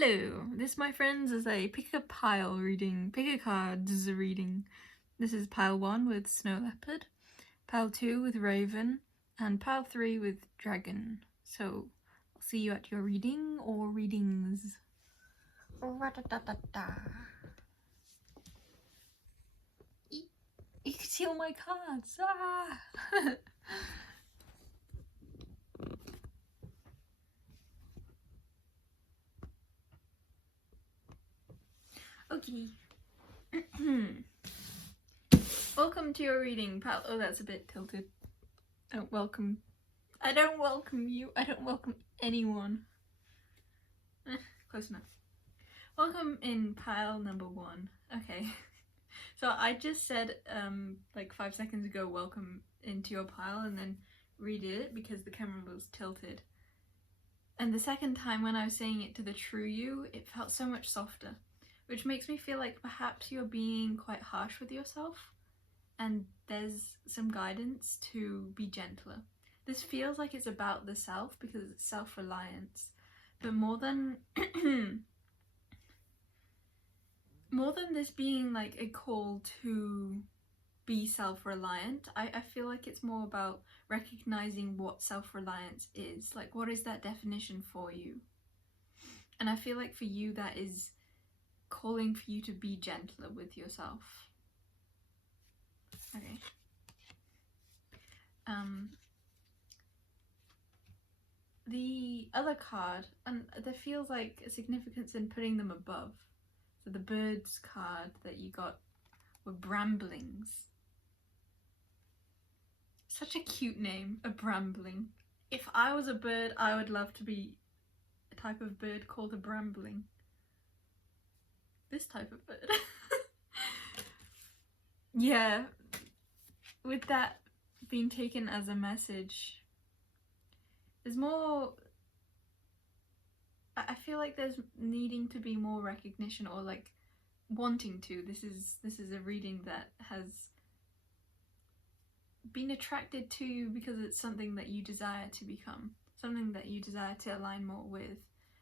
Hello, this, my friends, is a pick a pile reading, pick a cards reading. This is pile 1 with Snow Leopard, pile 2 with Raven, and pile 3 with Dragon. So, I'll see you at your reading or readings. You can see all my cards! Ah! Okay. Welcome to your reading, pal. Oh, that's a bit tilted. I don't welcome you. I don't welcome anyone. Close enough. Welcome in pile number 1. Okay. So I just said, like 5 seconds ago, welcome into your pile, and then redid it because the camera was tilted. And the second time when I was saying it to the true you, it felt so much softer. Which makes me feel like perhaps you're being quite harsh with yourself, and there's some guidance to be gentler. This feels like it's about the self because it's self-reliance, but more than this being like a call to be self-reliant, I feel like it's more about recognizing what self-reliance is. Like, what is that definition for you? And I feel like for you that is calling for you to be gentler with yourself. Okay. The other card, and there feels like a significance in putting them above. So the birds card that you got were bramblings. Such a cute name, a brambling. If I was a bird, I would love to be a type of bird called a brambling. This type of bird. Yeah, with that being taken as a message, there's more, I feel like there's needing to be more recognition, or like wanting to. This is a reading that has been attracted to you because it's something that you desire to become, something that you desire to align more with,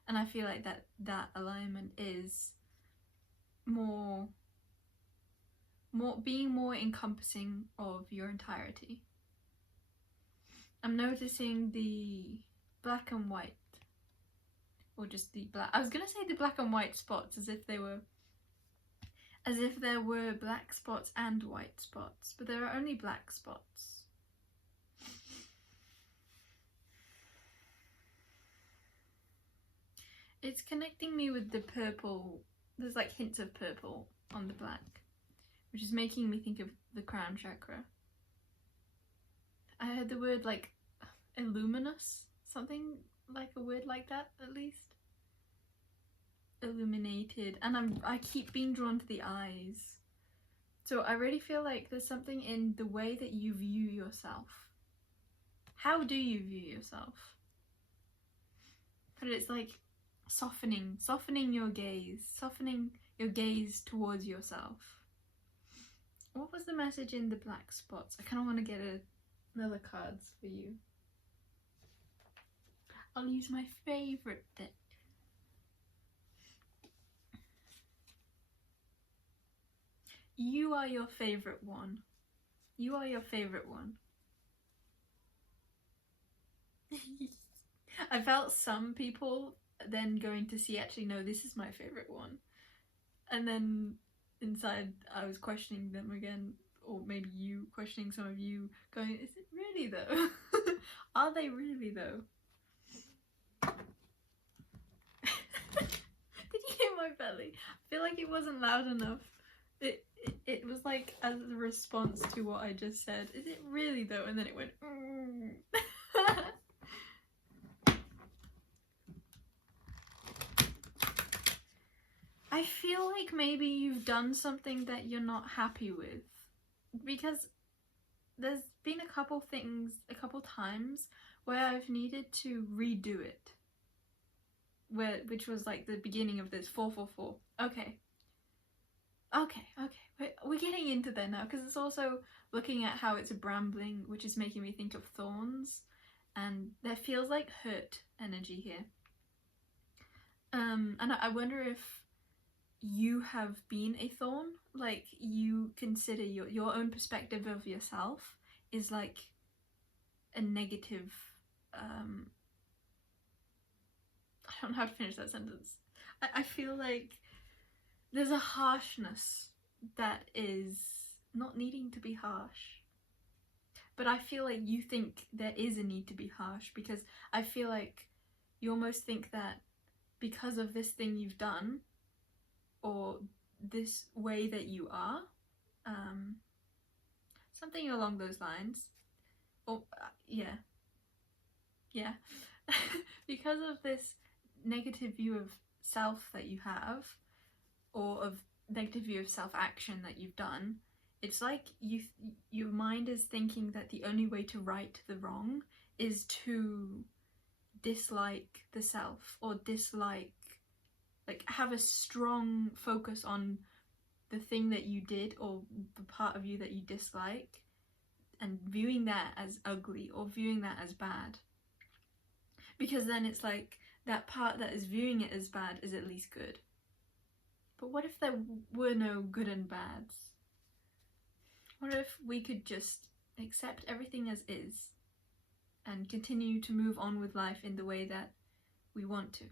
and I feel like that alignment is being more encompassing of your entirety. I'm noticing the black and white, or just the black, I was gonna say the black and white spots as if there were black spots and white spots, but there are only black spots. It's connecting me with the purple. There's like hints of purple on the black, which is making me think of the crown chakra. I heard the word like illuminous, something like a word like that at least. Illuminated, and I keep being drawn to the eyes. So I really feel like there's something in the way that you view yourself. How do you view yourself? But it's like softening your gaze towards yourself. What was the message in the black spots? I kind of want to get another cards for you. I'll use my favourite deck. You are your favourite one. You are your favourite one. I felt some people then going to see, actually no, this is my favourite one. And then inside I was questioning them again, or maybe you questioning some of you, going, is it really though? Are they really though? Did you hear my belly? I feel like it wasn't loud enough. It was like as a response to what I just said. Is it really though? And then it went I feel like maybe you've done something that you're not happy with, because there's been a couple times where I've needed to redo it, which was like the beginning of this 444. Okay, we're getting into there now, because it's also looking at how it's a brambling, which is making me think of thorns, and there feels like hurt energy here. And I wonder if you have been a thorn, like you consider your own perspective of yourself is like a negative, I don't know how to finish that sentence. I feel like there's a harshness that is not needing to be harsh. But I feel like you think there is a need to be harsh, because I feel like you almost think that because of this thing you've done, or this way that you are, something along those lines, or yeah, because of this negative view of self that you have, or of negative view of self-action that you've done, it's like your mind is thinking that the only way to right the wrong is to dislike the self, or have a strong focus on the thing that you did, or the part of you that you dislike, and viewing that as ugly, or viewing that as bad. Because then it's like, that part that is viewing it as bad is at least good. But what if there were no good and bads? What if we could just accept everything as is and continue to move on with life in the way that we want to,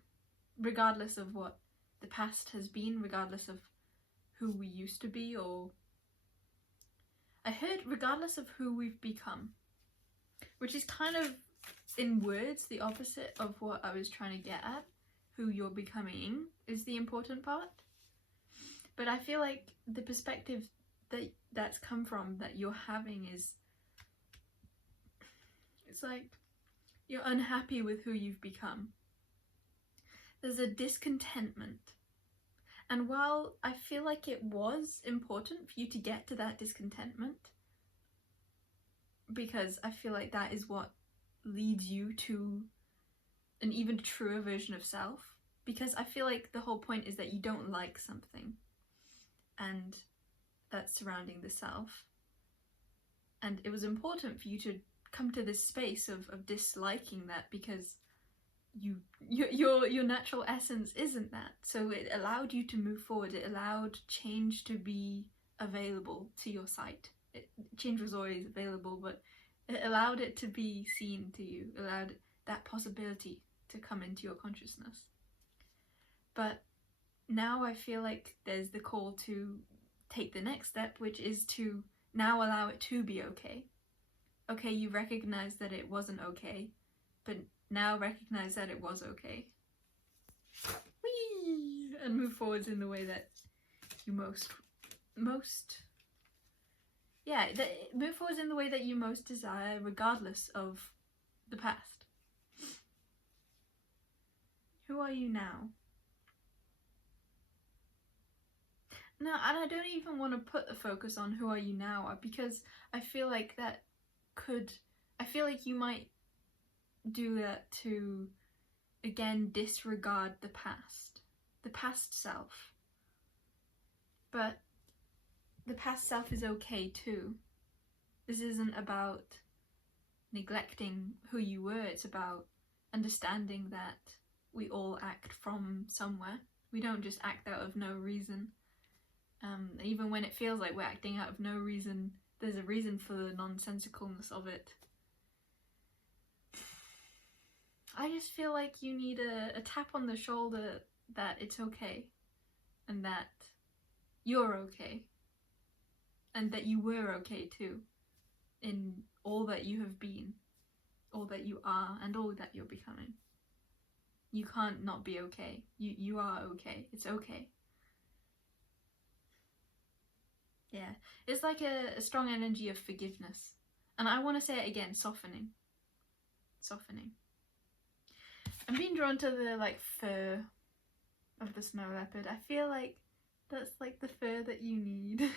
regardless of what the past has been, regardless of who we used to be, or I heard regardless of who we've become, which is kind of in words the opposite of what I was trying to get at. Who you're becoming is the important part. But I feel like the perspective that's come from, that you're having, is, it's like you're unhappy with who you've become. There's a discontentment. And while I feel like it was important for you to get to that discontentment, because I feel like that is what leads you to an even truer version of self, because I feel like the whole point is that you don't like something, and that's surrounding the self. And it was important for you to come to this space of disliking that, because your natural essence isn't that. So it allowed you to move forward. It allowed change to be available to your sight. Change was always available, but it allowed it to be seen to you, allowed that possibility to come into your consciousness. But now I feel like there's the call to take the next step, which is to now allow it to be okay. Okay, you recognize that it wasn't okay, but now recognize that it was okay. Whee! And move forwards in the way that you most move forwards in the way that you most desire, regardless of the past. Who are you now? Now, and I don't even want to put the focus on who are you now, because I feel like you might do that to, again, disregard the past self. But the past self is okay too. This isn't about neglecting who you were, it's about understanding that we all act from somewhere. We don't just act out of no reason. Even when it feels like we're acting out of no reason, there's a reason for the nonsensicalness of it. I just feel like you need a tap on the shoulder that it's okay, and that you're okay, and that you were okay too, in all that you have been, all that you are, and all that you're becoming. You can't not be okay. You are okay. It's okay. Yeah, it's like a strong energy of forgiveness. And I want to say it again, softening. I'm being drawn to the fur of the snow leopard. I feel like that's like the fur that you need.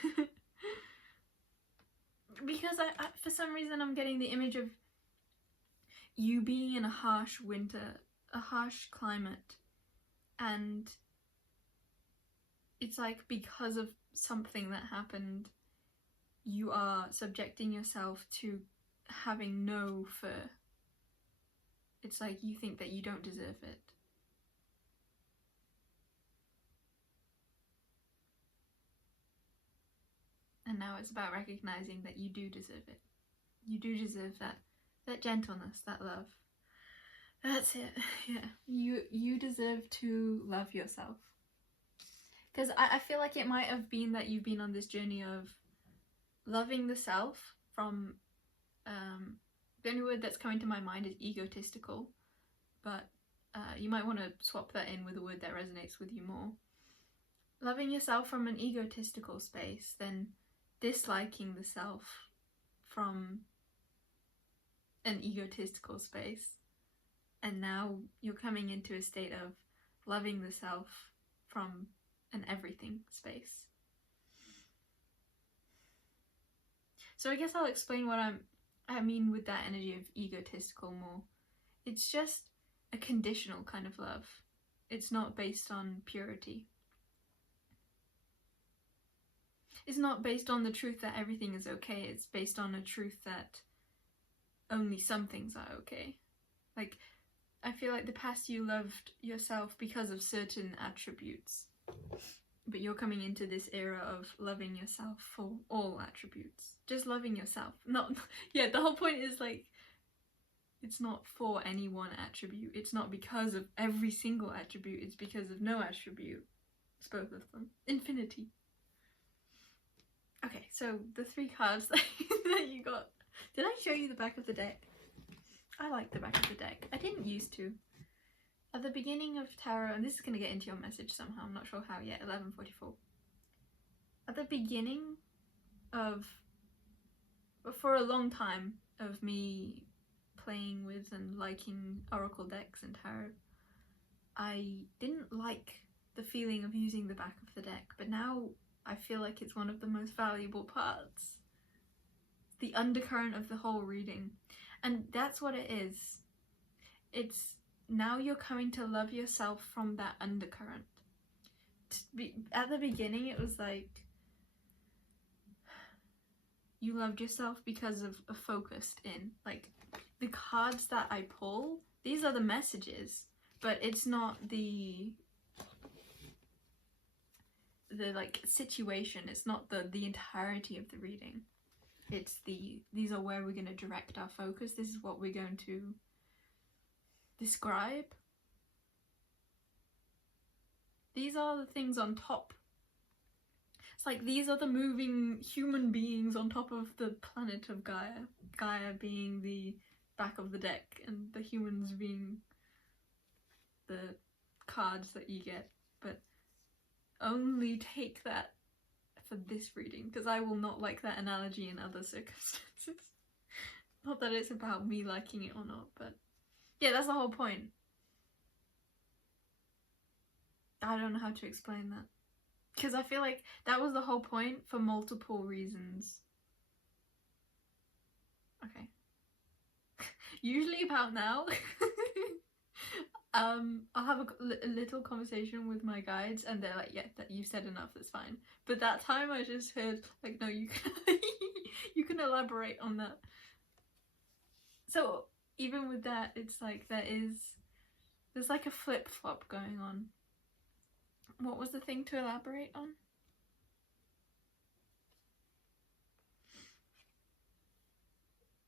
Because I for some reason I'm getting the image of you being in a harsh winter, a harsh climate, and it's like because of something that happened, you are subjecting yourself to having no fur. It's like you think that you don't deserve it. And now it's about recognizing that you do deserve it. You do deserve that gentleness, that love. That's it. Yeah. You deserve to love yourself. Because I feel like it might have been that you've been on this journey of loving the self from, the only word that's coming to my mind is egotistical, but you might want to swap that in with a word that resonates with you more. Loving yourself from an egotistical space, then disliking the self from an egotistical space, and now you're coming into a state of loving the self from an everything space. So I guess I'll explain what I mean with that energy of egotistical more. It's just a conditional kind of love. It's not based on purity. It's not based on the truth that everything is okay. It's based on a truth that only some things are okay. Like, I feel like the past you loved yourself because of certain attributes, but you're coming into this era of loving yourself for all attributes. Just loving yourself. Not, yeah, the whole point is like, it's not for any one attribute. It's not because of every single attribute. It's because of no attribute. It's both of them. Infinity. Okay, so the 3 cards that you got. Did I show you the back of the deck? I like the back of the deck. I didn't used to. At the beginning of tarot, and this is going to get into your message somehow, I'm not sure how yet, 11:44. At the beginning of, for a long time, of me playing with and liking oracle decks and tarot, I didn't like the feeling of using the back of the deck, but now I feel like it's one of the most valuable parts. The undercurrent of the whole reading. And that's what it is. It's now you're coming to love yourself from that undercurrent. At the beginning it was like you loved yourself because of a focused in. Like the cards that I pull, these are the messages, but it's not the like situation. It's not the entirety of the reading. It's these are where we're going to direct our focus. This is what we're going to describe. These are the things on top. It's like these are the moving human beings on top of the planet of Gaia. Gaia being the back of the deck and the humans being the cards that you get. But only take that for this reading, because I will not like that analogy in other circumstances. Not that it's about me liking it or not, but yeah, that's the whole point. I don't know how to explain that, because I feel like that was the whole point for multiple reasons. Okay. Usually about now I'll have a little conversation with my guides and they're like, yeah, that you said enough, that's fine. But that time I just heard like, no, you can you can elaborate on that. So even with that, it's like there's like a flip-flop going on. What was the thing to elaborate on?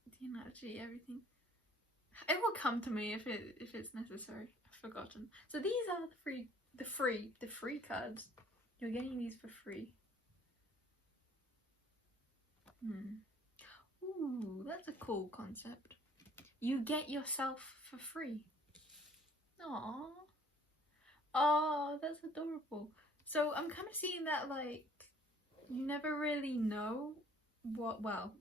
The analogy, everything. It will come to me if it's necessary. I've forgotten. So these are the free cards. You're getting these for free. Ooh, that's a cool concept. You get yourself for free. Aww. Oh, that's adorable. So I'm kind of seeing that like you never really know what. Well,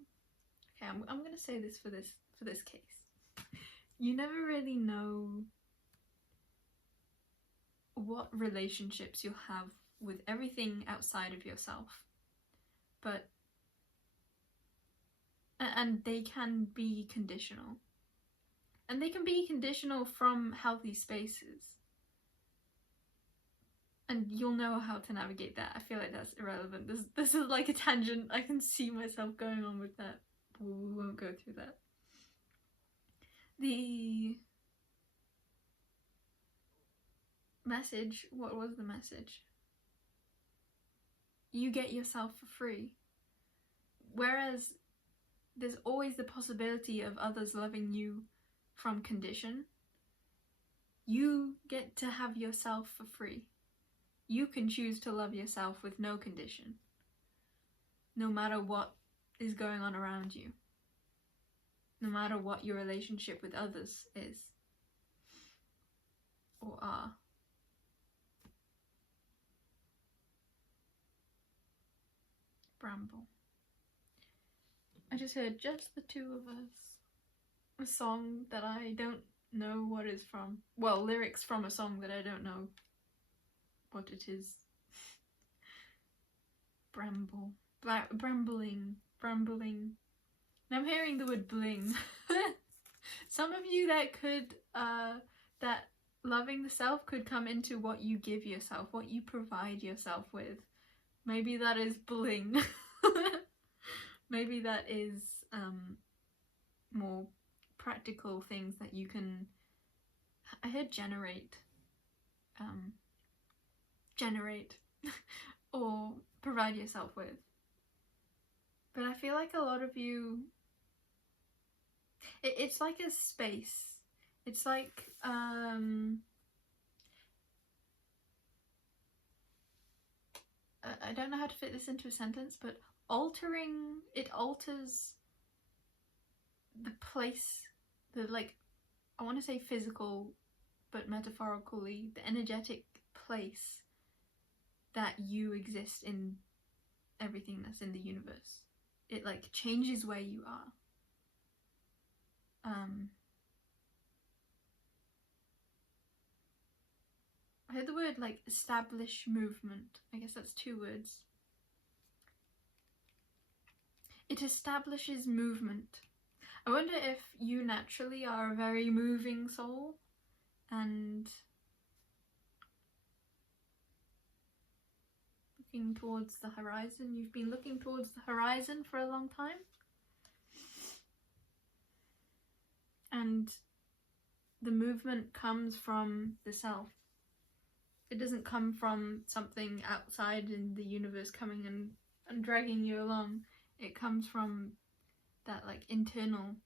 okay, I'm gonna say this for this case. You never really know what relationships you'll have with everything outside of yourself, but and they can be conditional, and they can be conditional from healthy spaces, and you'll know how to navigate that. I feel like that's irrelevant. This is like a tangent. I can see myself going on with that, but we won't go through that. The message, what was the message? You get yourself for free. whereas there's always the possibility of others loving you from condition, you get to have yourself for free. You can choose to love yourself with no condition, no matter what is going on around you, no matter what your relationship with others is or are. Bramble. I just heard Just the Two of Us, a song that I don't know what it's from. Well, lyrics from a song that I don't know what it is. Bramble. Brambling. And I'm hearing the word bling. Some of you that loving the self could come into what you give yourself, what you provide yourself with. Maybe that is bling. Maybe that is more practical things that you can, I heard generate or provide yourself with. But I feel like a lot of you, it's like a space. It's like I don't know how to fit this into a sentence, but it alters the place, I want to say physical, but metaphorically, the energetic place that you exist in everything that's in the universe. It like changes where you are. I heard the word like establish movement. I guess that's 2 words. It establishes movement. I wonder if you naturally are a very moving soul and looking towards the horizon. You've been looking towards the horizon for a long time. And the movement comes from the self. It doesn't come from something outside in the universe coming and dragging you along. It comes from that like internal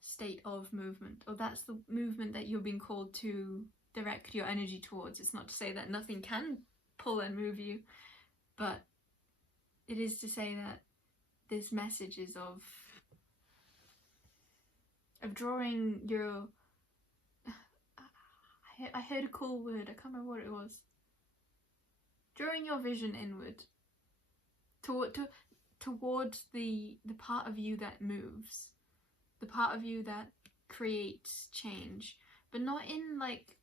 state of movement, or that's the movement that you're being called to direct your energy towards. It's not to say that nothing can pull and move you, but it is to say that this message is of drawing your, I heard a cool word, I can't remember what it was. Drawing your vision inward towards the part of you that moves, the part of you that creates change, but not in like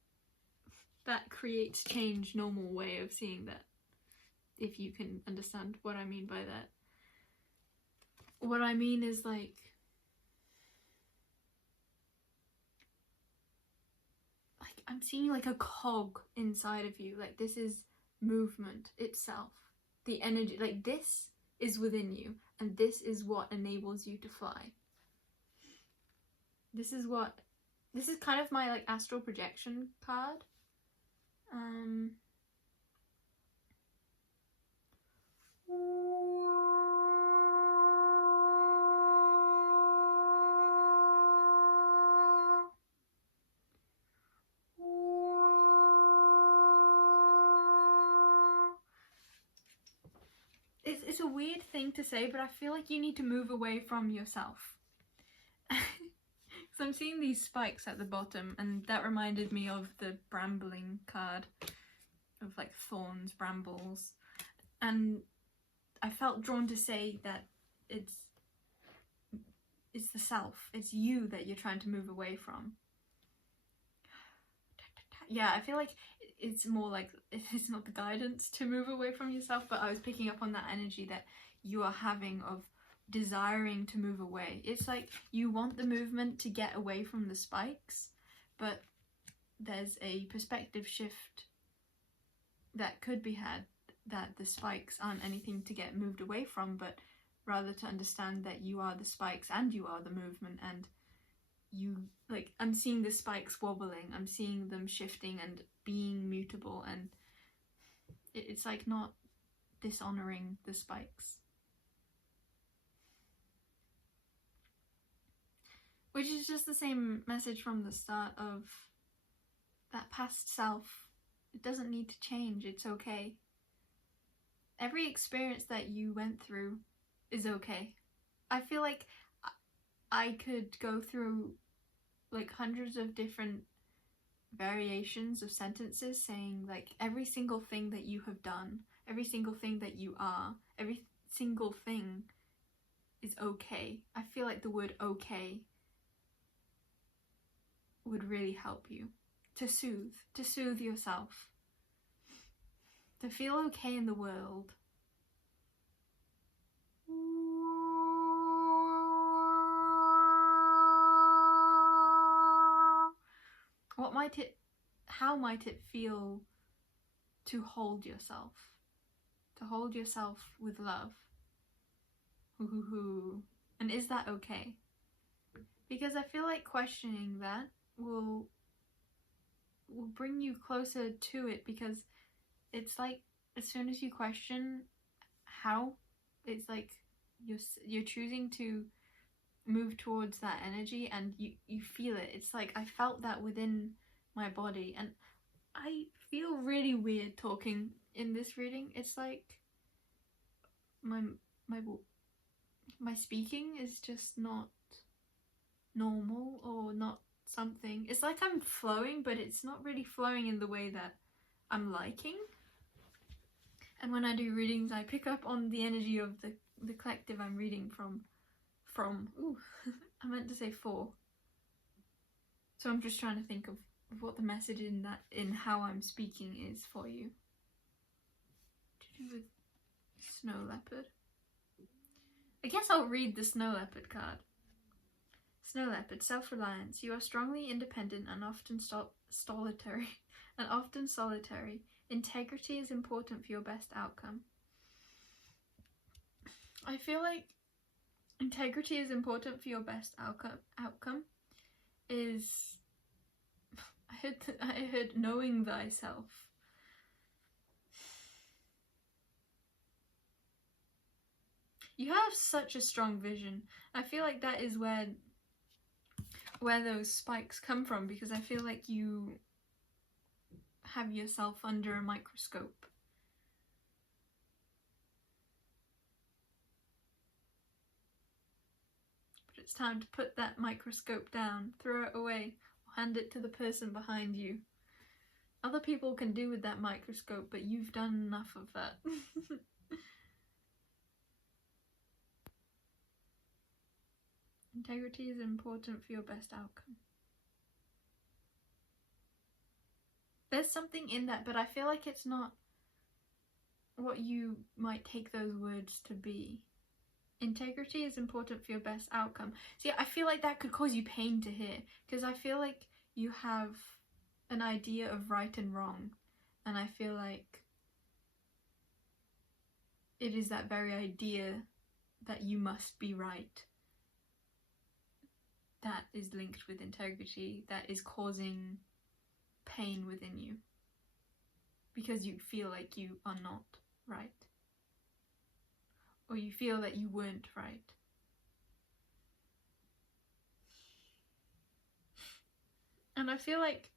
that creates change normal way of seeing that, if you can understand what I mean by that. What I mean is like I'm seeing like a cog inside of you, like this is movement itself, the energy, like this is within you, and this is what enables you to fly. This is kind of my like astral projection card. It's a weird thing to say, but I feel like you need to move away from yourself. So I'm seeing these spikes at the bottom, and that reminded me of the brambling card, of like thorns, brambles, and I felt drawn to say that it's the self, it's you that you're trying to move away from. Yeah, I feel like it's more like it's not the guidance to move away from yourself, but I was picking up on that energy that you are having of desiring to move away. It's like you want the movement to get away from the spikes, but there's a perspective shift that could be had, that the spikes aren't anything to get moved away from, but rather to understand that you are the spikes and you are the movement, and you like, I'm seeing the spikes wobbling, I'm seeing them shifting and being mutable, and it's like not dishonoring the spikes. Which is just the same message from the start of that past self. It doesn't need to change, it's okay. Every experience that you went through is okay. I feel like I could go through like hundreds of different variations of sentences saying like every single thing that you have done, every single thing that you are, every single thing is okay. I feel like the word okay would really help you to soothe yourself, to feel okay in the world. How might it feel to hold yourself? To hold yourself with love? And is that okay? Because I feel like questioning that will bring you closer to it, because it's like as soon as you question how, it's like you're choosing to move towards that energy, and you feel it. It's like I felt that within my body, and I feel really weird talking in this reading. It's like my speaking is just not normal, or not something. It's like I'm flowing, but it's not really flowing in the way that I'm liking. And when I do readings, I pick up on the energy of the collective I'm reading from. Ooh, I meant to say for. So I'm just trying to think of what the message in how I'm speaking is for you. To do with snow leopard. I guess I'll read the snow leopard card. Snow leopard, self-reliance. You are strongly independent and often solitary. Integrity is important for your best outcome. I feel like integrity is important for your best outcome is I heard knowing thyself. You have such a strong vision. I feel like that is where those spikes come from, because I feel like you have yourself under a microscope. But it's time to put that microscope down, throw it away, or hand it to the person behind you. Other people can do with that microscope, but you've done enough of that. Integrity is important for your best outcome. There's something in that, but I feel like it's not what you might take those words to be. Integrity is important for your best outcome. See, I feel like that could cause you pain to hear, because I feel like you have an idea of right and wrong, and I feel like it is that very idea that you must be right that is linked with integrity, that is causing pain within you, because you feel like you are not right, or you feel that you weren't right. And I feel like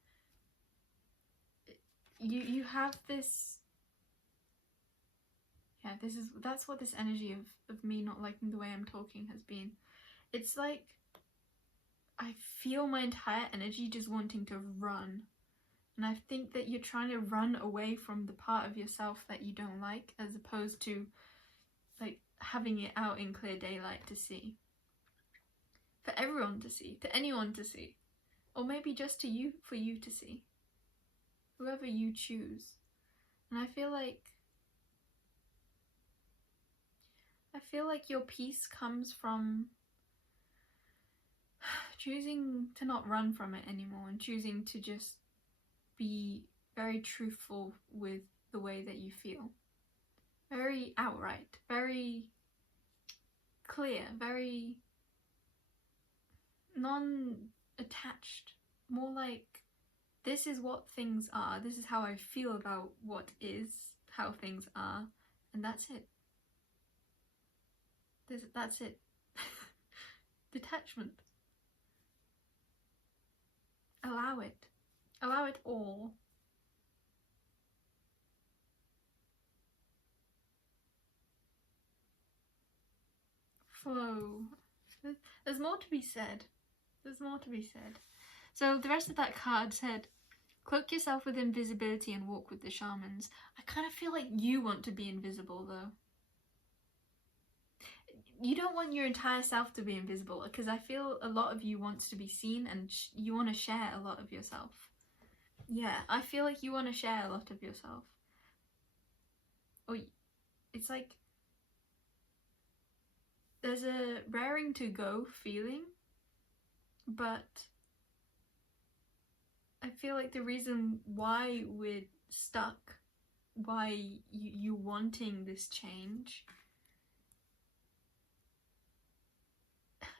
you have this, yeah, that's what this energy of me not liking the way I'm talking has been. It's like I feel my entire energy just wanting to run. And I think that you're trying to run away from the part of yourself that you don't like, as opposed to like having it out in clear daylight to see. For everyone to see, to anyone to see. Or maybe just to you, for you to see. Whoever you choose. And I feel like your peace comes from choosing to not run from it anymore, and choosing to just be very truthful with the way that you feel. Very outright, very clear, very non-attached. More like, this is what things are, this is how I feel about what is, how things are, and that's it. That's it. Detachment. Allow it. Allow it all. Flow. There's more to be said. There's more to be said. So the rest of that card said, cloak yourself with invisibility and walk with the shamans. I kind of feel like you want to be invisible though. You don't want your entire self to be invisible, because I feel a lot of you wants to be seen and you want to share a lot of yourself. Yeah, I feel like you want to share a lot of yourself. Or it's like there's a raring to go feeling, but I feel like the reason why we're stuck, why you wanting this change,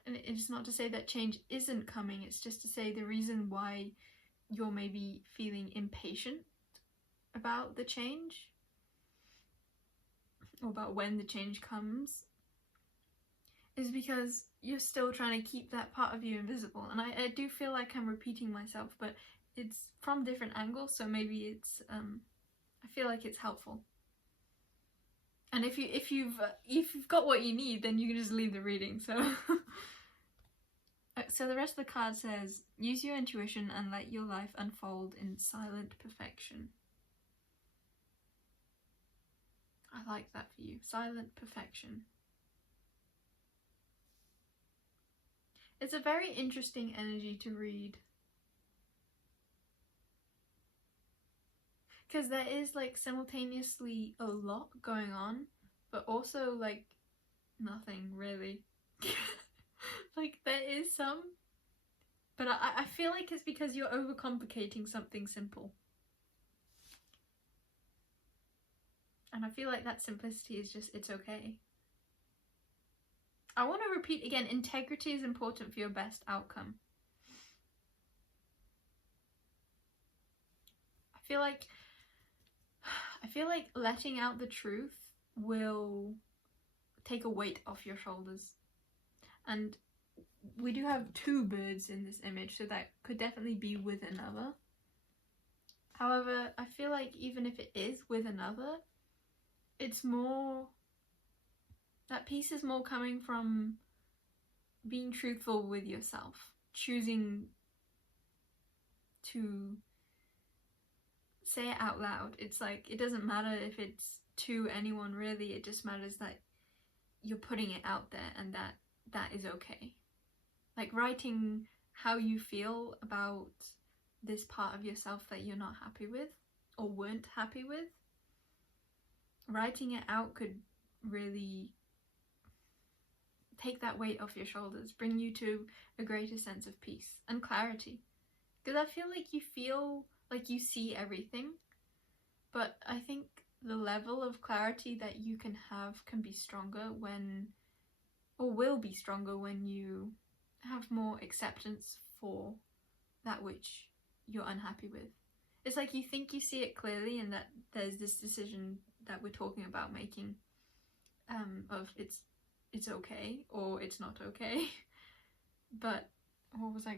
and it's not to say that change isn't coming, it's just to say the reason why you're maybe feeling impatient about the change, or about when the change comes, is because you're still trying to keep that part of you invisible. And I do feel like I'm repeating myself, but it's from different angles, so maybe it's I feel like it's helpful. And if you've got what you need, then you can just leave the reading. So so the rest of the card says, use your intuition and let your life unfold in silent perfection. I like that for you. Silent perfection. It's a very interesting energy to read, because there is like simultaneously a lot going on, but also like nothing really. Like there is some, but I feel like it's because you're overcomplicating something simple. And I feel like that simplicity is just, it's okay. I want to repeat again, integrity is important for your best outcome. I feel like letting out the truth will take a weight off your shoulders. And we do have two birds in this image, so that could definitely be with another. However, I feel like even if it is with another, it's more, that piece is more coming from being truthful with yourself, choosing to say it out loud. It's like, it doesn't matter if it's to anyone really, it just matters that you're putting it out there, and that is okay. Like writing how you feel about this part of yourself that you're not happy with or weren't happy with, writing it out could really take that weight off your shoulders, bring you to a greater sense of peace and clarity. Because I feel like you see everything, but I think the level of clarity that you can have can be stronger when, or will be stronger when you have more acceptance for that which you're unhappy with. It's like you think you see it clearly, and that there's this decision that we're talking about making, of it's okay or it's not okay. But where was I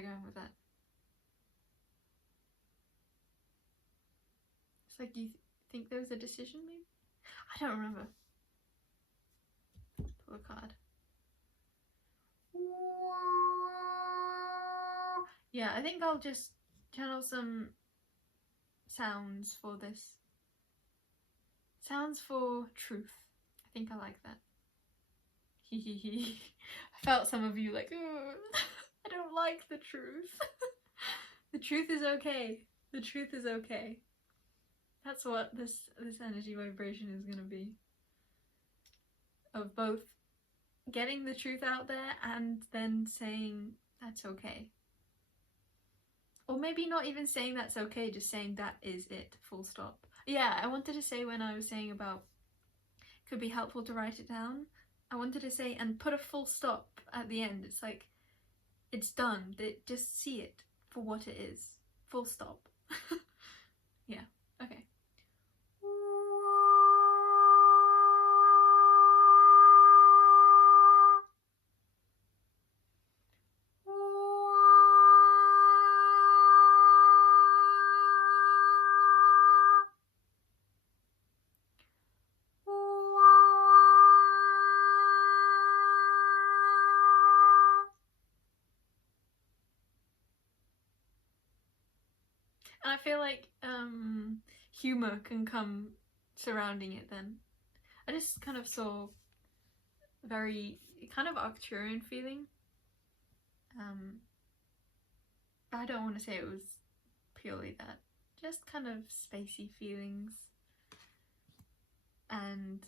going with that? It's like you think there was a decision maybe? I don't remember. Pull a card. Yeah, I think I'll just channel some sounds for this. Sounds for truth. I think I like that. I felt some of you like, I don't like the truth. The truth is okay. The truth is okay. That's what this energy vibration is going to be. Of both getting the truth out there and then saying that's okay. Or maybe not even saying that's okay, just saying that is it, full stop. Yeah, I wanted to say, when I was saying about could be helpful to write it down, I wanted to say and put a full stop at the end. It's like, it's done. Just see it for what it is. Full stop. Yeah, okay. And I feel like humor can come surrounding it then. I just kind of saw very kind of Arcturian feeling. But I don't want to say it was purely that. Just kind of spacey feelings. And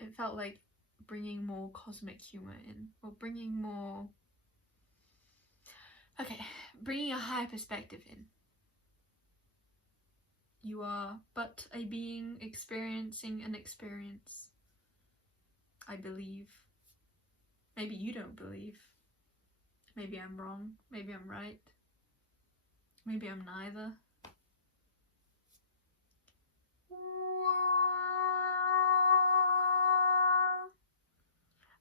it felt like bringing more cosmic humor in, or bringing more, bringing a higher perspective in. You are but a being experiencing an experience, I believe. Maybe you don't believe. Maybe I'm wrong. Maybe I'm right. Maybe I'm neither.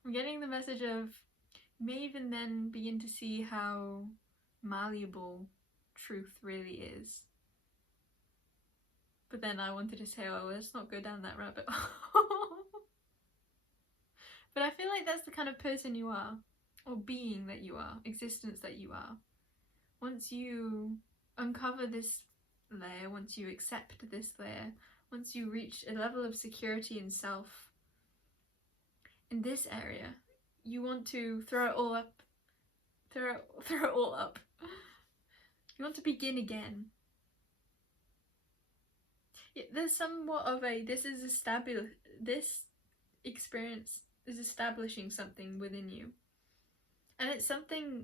I'm getting the message of you may even then begin to see how malleable truth really is. But then I wanted to say, oh, let's not go down that rabbit hole. But I feel like that's the kind of person you are, or being that you are, existence that you are. Once you uncover this layer, once you accept this layer, once you reach a level of security in self, in this area, you want to throw it all up. Throw it all up. You want to begin again. There's somewhat of a, this experience is establishing something within you. And it's something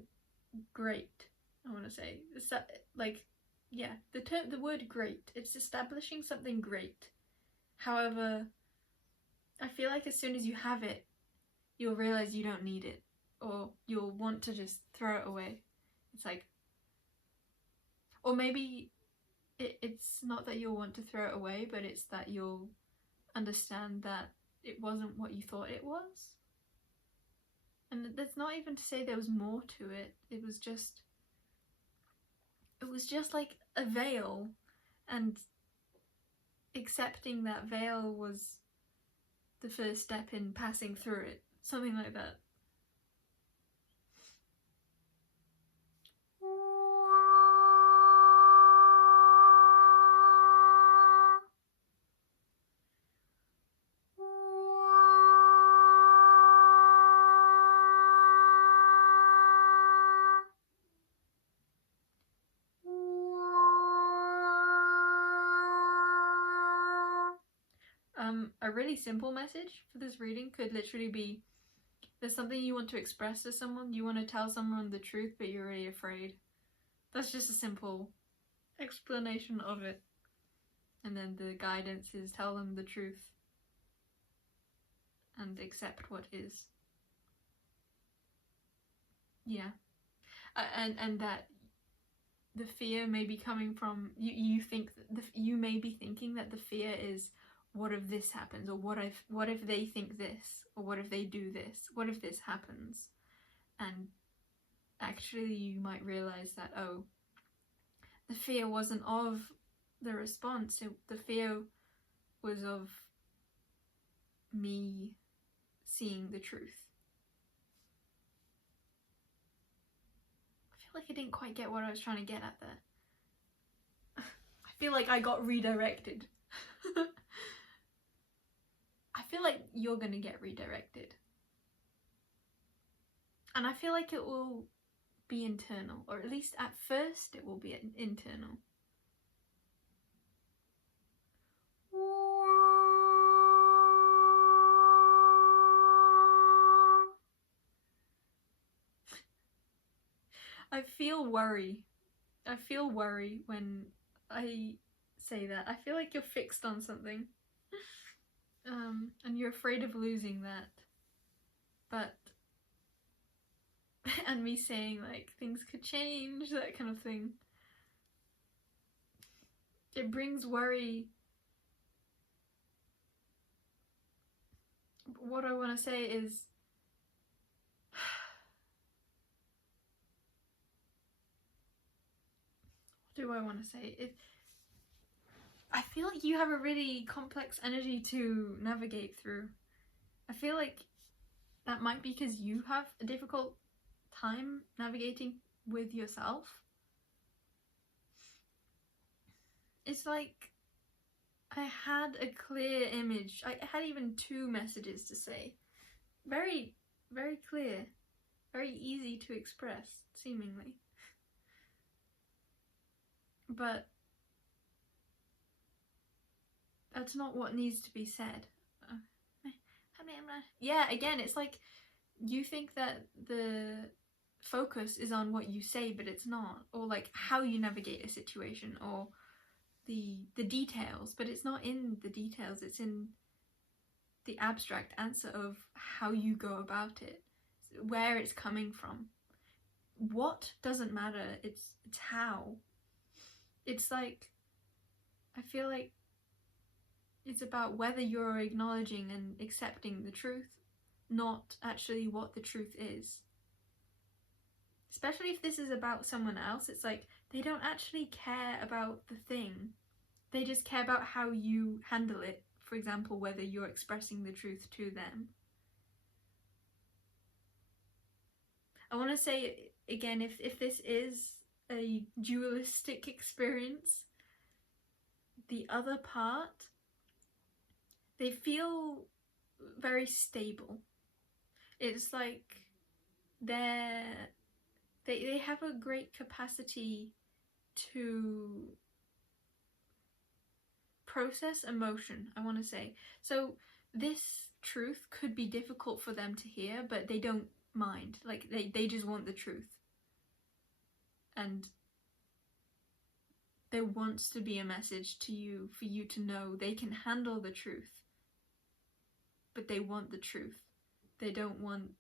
great, I want to say. It's like, yeah, the word great. It's establishing something great. However, I feel like as soon as you have it, you'll realize you don't need it, or you'll want to just throw it away. It's like, or maybe it's not that you'll want to throw it away, but it's that you'll understand that it wasn't what you thought it was. And that's not even to say there was more to it. It was just like a veil, and accepting that veil was the first step in passing through it. Something like that. A really simple message for this reading could literally be, there's something you want to express to someone, you want to tell someone the truth, but you're really afraid. That's just a simple explanation of it. And then the guidance is tell them the truth and accept what is. Yeah. And that the fear may be coming from, you think, you may be thinking that the fear is, what if this happens, or what if they think this, or what if they do this, what if this happens? And actually you might realize that, oh, the fear wasn't of the response, the fear was of me seeing the truth. I feel like I didn't quite get what I was trying to get at there. I feel like I got redirected. I feel like you're gonna get redirected. And I feel like it will be internal, or at least at first it will be internal. I feel worry. I feel worry when I say that. I feel like you're fixed on something. And you're afraid of losing that. But, and me saying like things could change, that kind of thing. It brings worry. What I want to say is, what do I want to say? I feel like you have a really complex energy to navigate through. I feel like that might be because you have a difficult time navigating with yourself. it's like I had a clear image. I had even 2 messages to say. Very, very clear. Very easy to express, seemingly. But that's not what needs to be said. Yeah, again, it's like you think that the focus is on what you say, but it's not. Or like how you navigate a situation, or the details, but it's not in the details, it's in the abstract answer of how you go about it, where it's coming from. What doesn't matter, it's how. It's like, I feel like it's about whether you're acknowledging and accepting the truth, not actually what the truth is. Especially if this is about someone else, it's like they don't actually care about the thing. They just care about how you handle it. For example, whether you're expressing the truth to them. I want to say again, if this is a dualistic experience, the other part, they feel very stable. It's like they have a great capacity to process emotion, I want to say. So this truth could be difficult for them to hear, but they don't mind. Like they just want the truth. And there wants to be a message to you for you to know they can handle the truth. But they want the truth. They don't want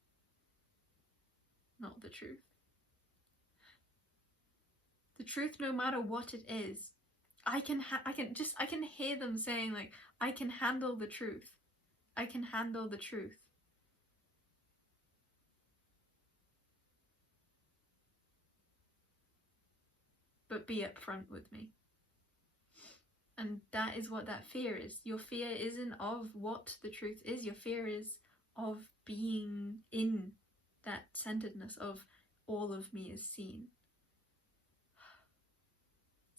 not the truth. The truth, no matter what it is. I can hear them saying, like, I can handle the truth. I can handle the truth. But be upfront with me. And that is what that fear is. Your fear isn't of what the truth is. Your fear is of being in that centeredness of all of me is seen.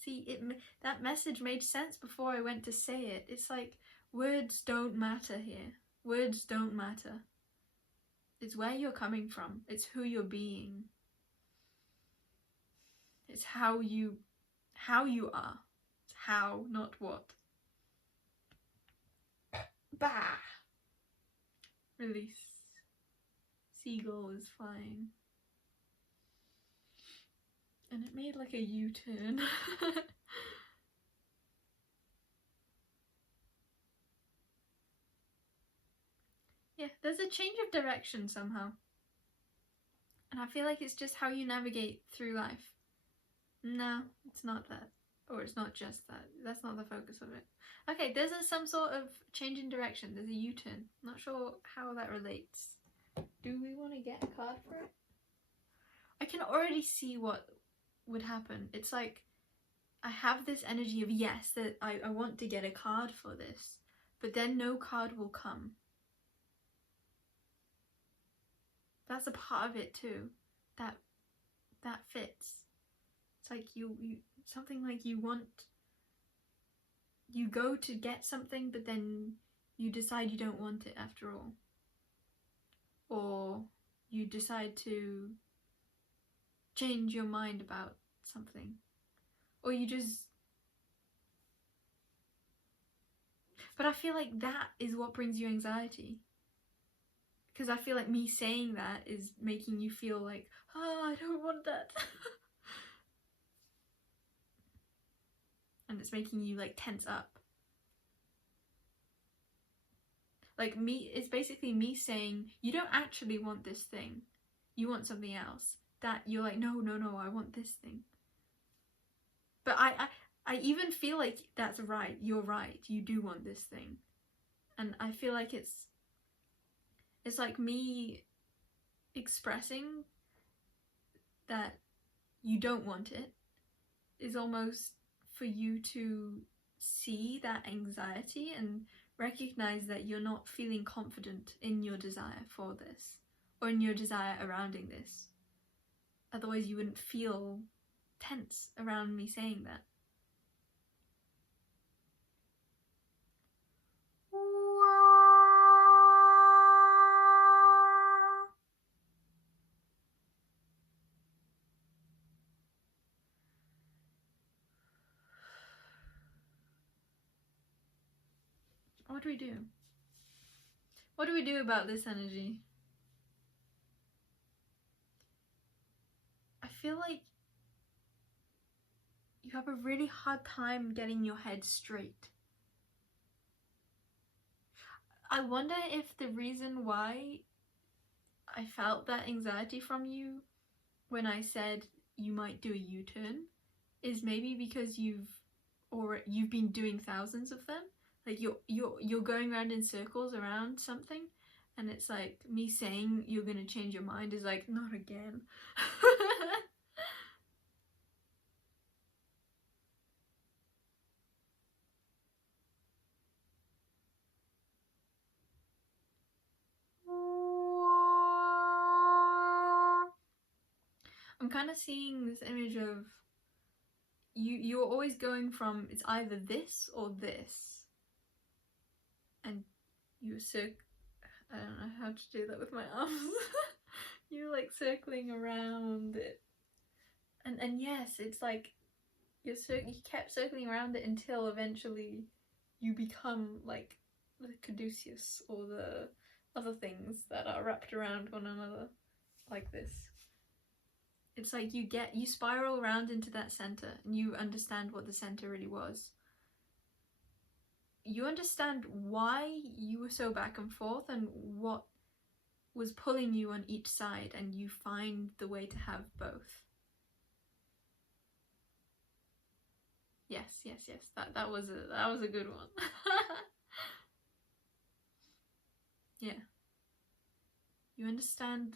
See, that message made sense before I went to say it. It's like, words don't matter here. Words don't matter. It's where you're coming from. It's who you're being. It's how you are. It's how, not what. Bah! Release. Seagull is flying. And it made like a U-turn. Yeah, there's a change of direction somehow. And I feel like it's just how you navigate through life. No, it's not that. Or it's not just that. That's not the focus of it. Okay, there's some sort of change in direction. There's a U-turn. Not sure how that relates. Do we want to get a card for it? I can already see what would happen. It's like I have this energy of yes, that I want to get a card for this, but then no card will come. That's a part of it too. That fits. It's like you something like you go to get something, but then you decide you don't want it after all. Or you decide to change your mind about something. Or you just... But I feel like that is what brings you anxiety. Because I feel like me saying that is making you feel like, oh, I don't want that. And it's making you like tense up. Like me, it's basically me saying, you don't actually want this thing. You want something else. That you're like, no, I want this thing. But I even feel like that's right. You're right. You do want this thing. And I feel like it's like me expressing that you don't want it is almost for you to see that anxiety and recognize that you're not feeling confident in your desire for this or in your desire surrounding this. Otherwise you wouldn't feel tense around me saying that. What do we do? What do we do about this energy? I feel like you have a really hard time getting your head straight. I wonder if the reason why I felt that anxiety from you when I said you might do a U-turn is maybe because you've been doing thousands of them. Like you're going around in circles around something, and it's like me saying you're gonna change your mind is like, not again. I'm kind of seeing this image of you're always going from, it's either this or this, and you I don't know how to do that with my arms. You're like circling around it, and yes, it's like you kept circling around it until eventually you become like the caduceus or the other things that are wrapped around one another like this. It's like you spiral around into that center and you understand what the center really was. You understand why you were so back and forth and what was pulling you on each side, and you find the way to have both. Yes. That was a good one. Yeah. You understand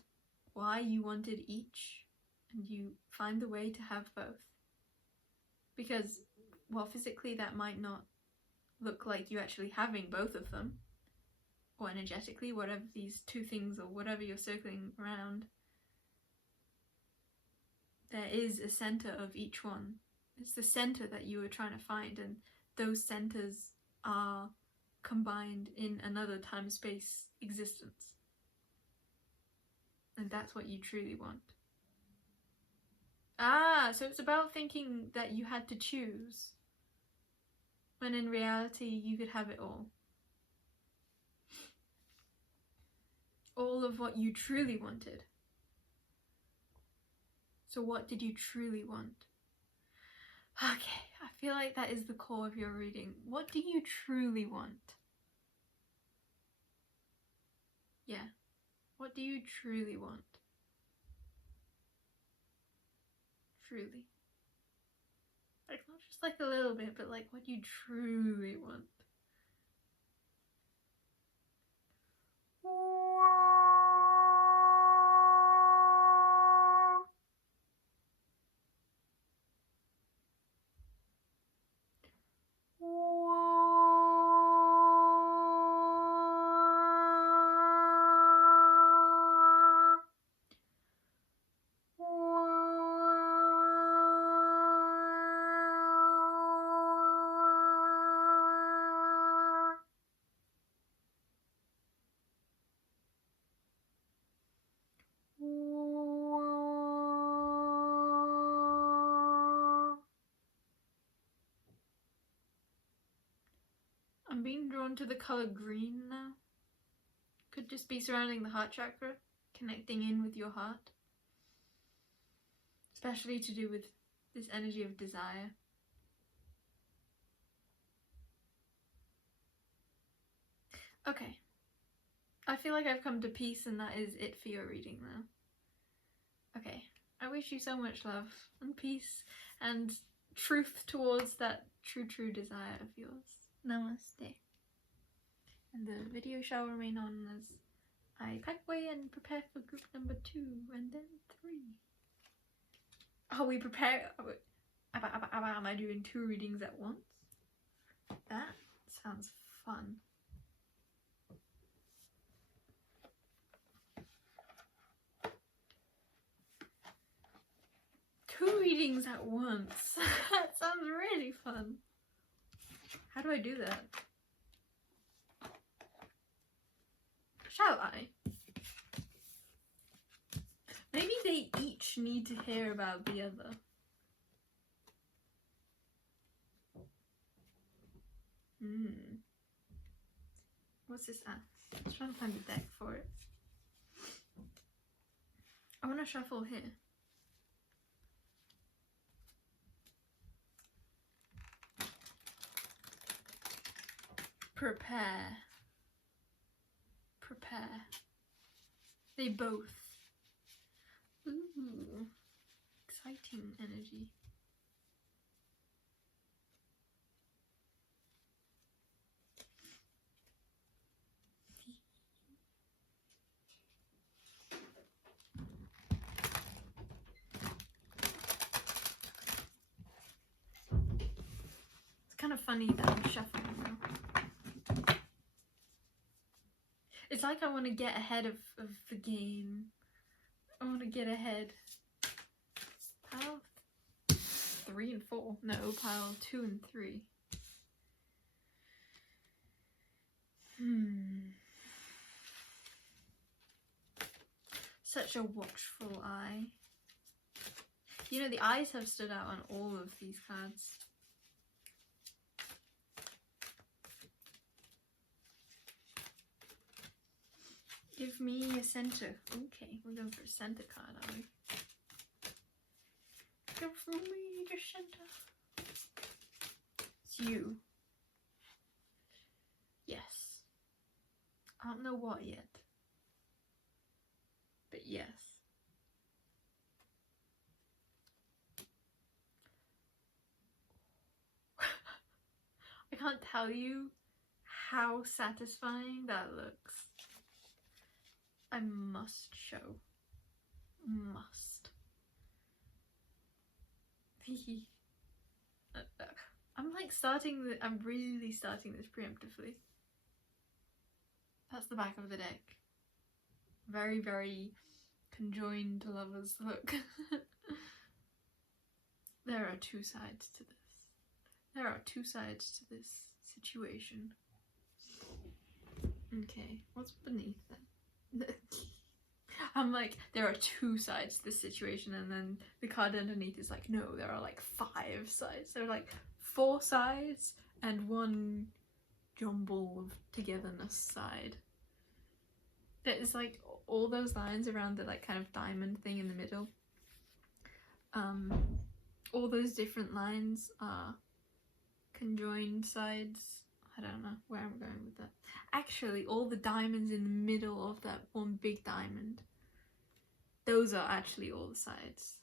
why you wanted each, and you find the way to have both. Because, well, physically that might not look like you actually having both of them, or energetically, whatever these two things or whatever you're circling around, there is a center of each one. It's the center that you were trying to find, and those centers are combined in another time-space existence. And that's what you truly want. Ah, so it's about thinking that you had to choose, when in reality you could have it all. All of what you truly wanted. So what did you truly want? Okay, I feel like that is the core of your reading. What do you truly want? Yeah. What do you truly want? Truly. Like, not just like a little bit, but like what you truly want. I'm being drawn to the color green now. Could just be surrounding the heart chakra, connecting in with your heart. Especially to do with this energy of desire. Okay. I feel like I've come to peace, and that is it for your reading now. Okay. I wish you so much love and peace and truth towards that true desire of yours. Namaste. And the video shall remain on as I pack away and prepare for group number 2 and then 3. Oh, we prepare. Am I doing 2 readings at once? That sounds fun. Two readings at once. That sounds really fun. How do I do that? Shall I? Maybe they each need to hear about the other. what's this? I'm trying to find the deck for it. I want to shuffle here. Prepare. Prepare. They both. Ooh. Exciting energy. It's kind of funny that I'm shuffling now. It's like I want to get ahead of the game. I want to get ahead. Pile 3 and 4. No, pile 2 and 3. Such a watchful eye. You know, the eyes have stood out on all of these cards. Give me a center. Okay, we're going for a center card, are we? Give me the center. It's you. Yes. I don't know what yet. But yes. I can't tell you how satisfying that looks. I must show. Must. I'm really starting this preemptively. That's the back of the deck. Very, very conjoined lovers look. There are two sides to this. There are two sides to this situation. Okay, what's beneath that? I'm like, there are two sides to this situation, and then the card underneath is like, no, there are like 5 sides. There are like 4 sides and one jumble of togetherness side. There's like all those lines around the like kind of diamond thing in the middle. All those different lines are conjoined sides. I don't know where I'm going with that. Actually, all the diamonds in the middle of that one big diamond, those are actually all the sides.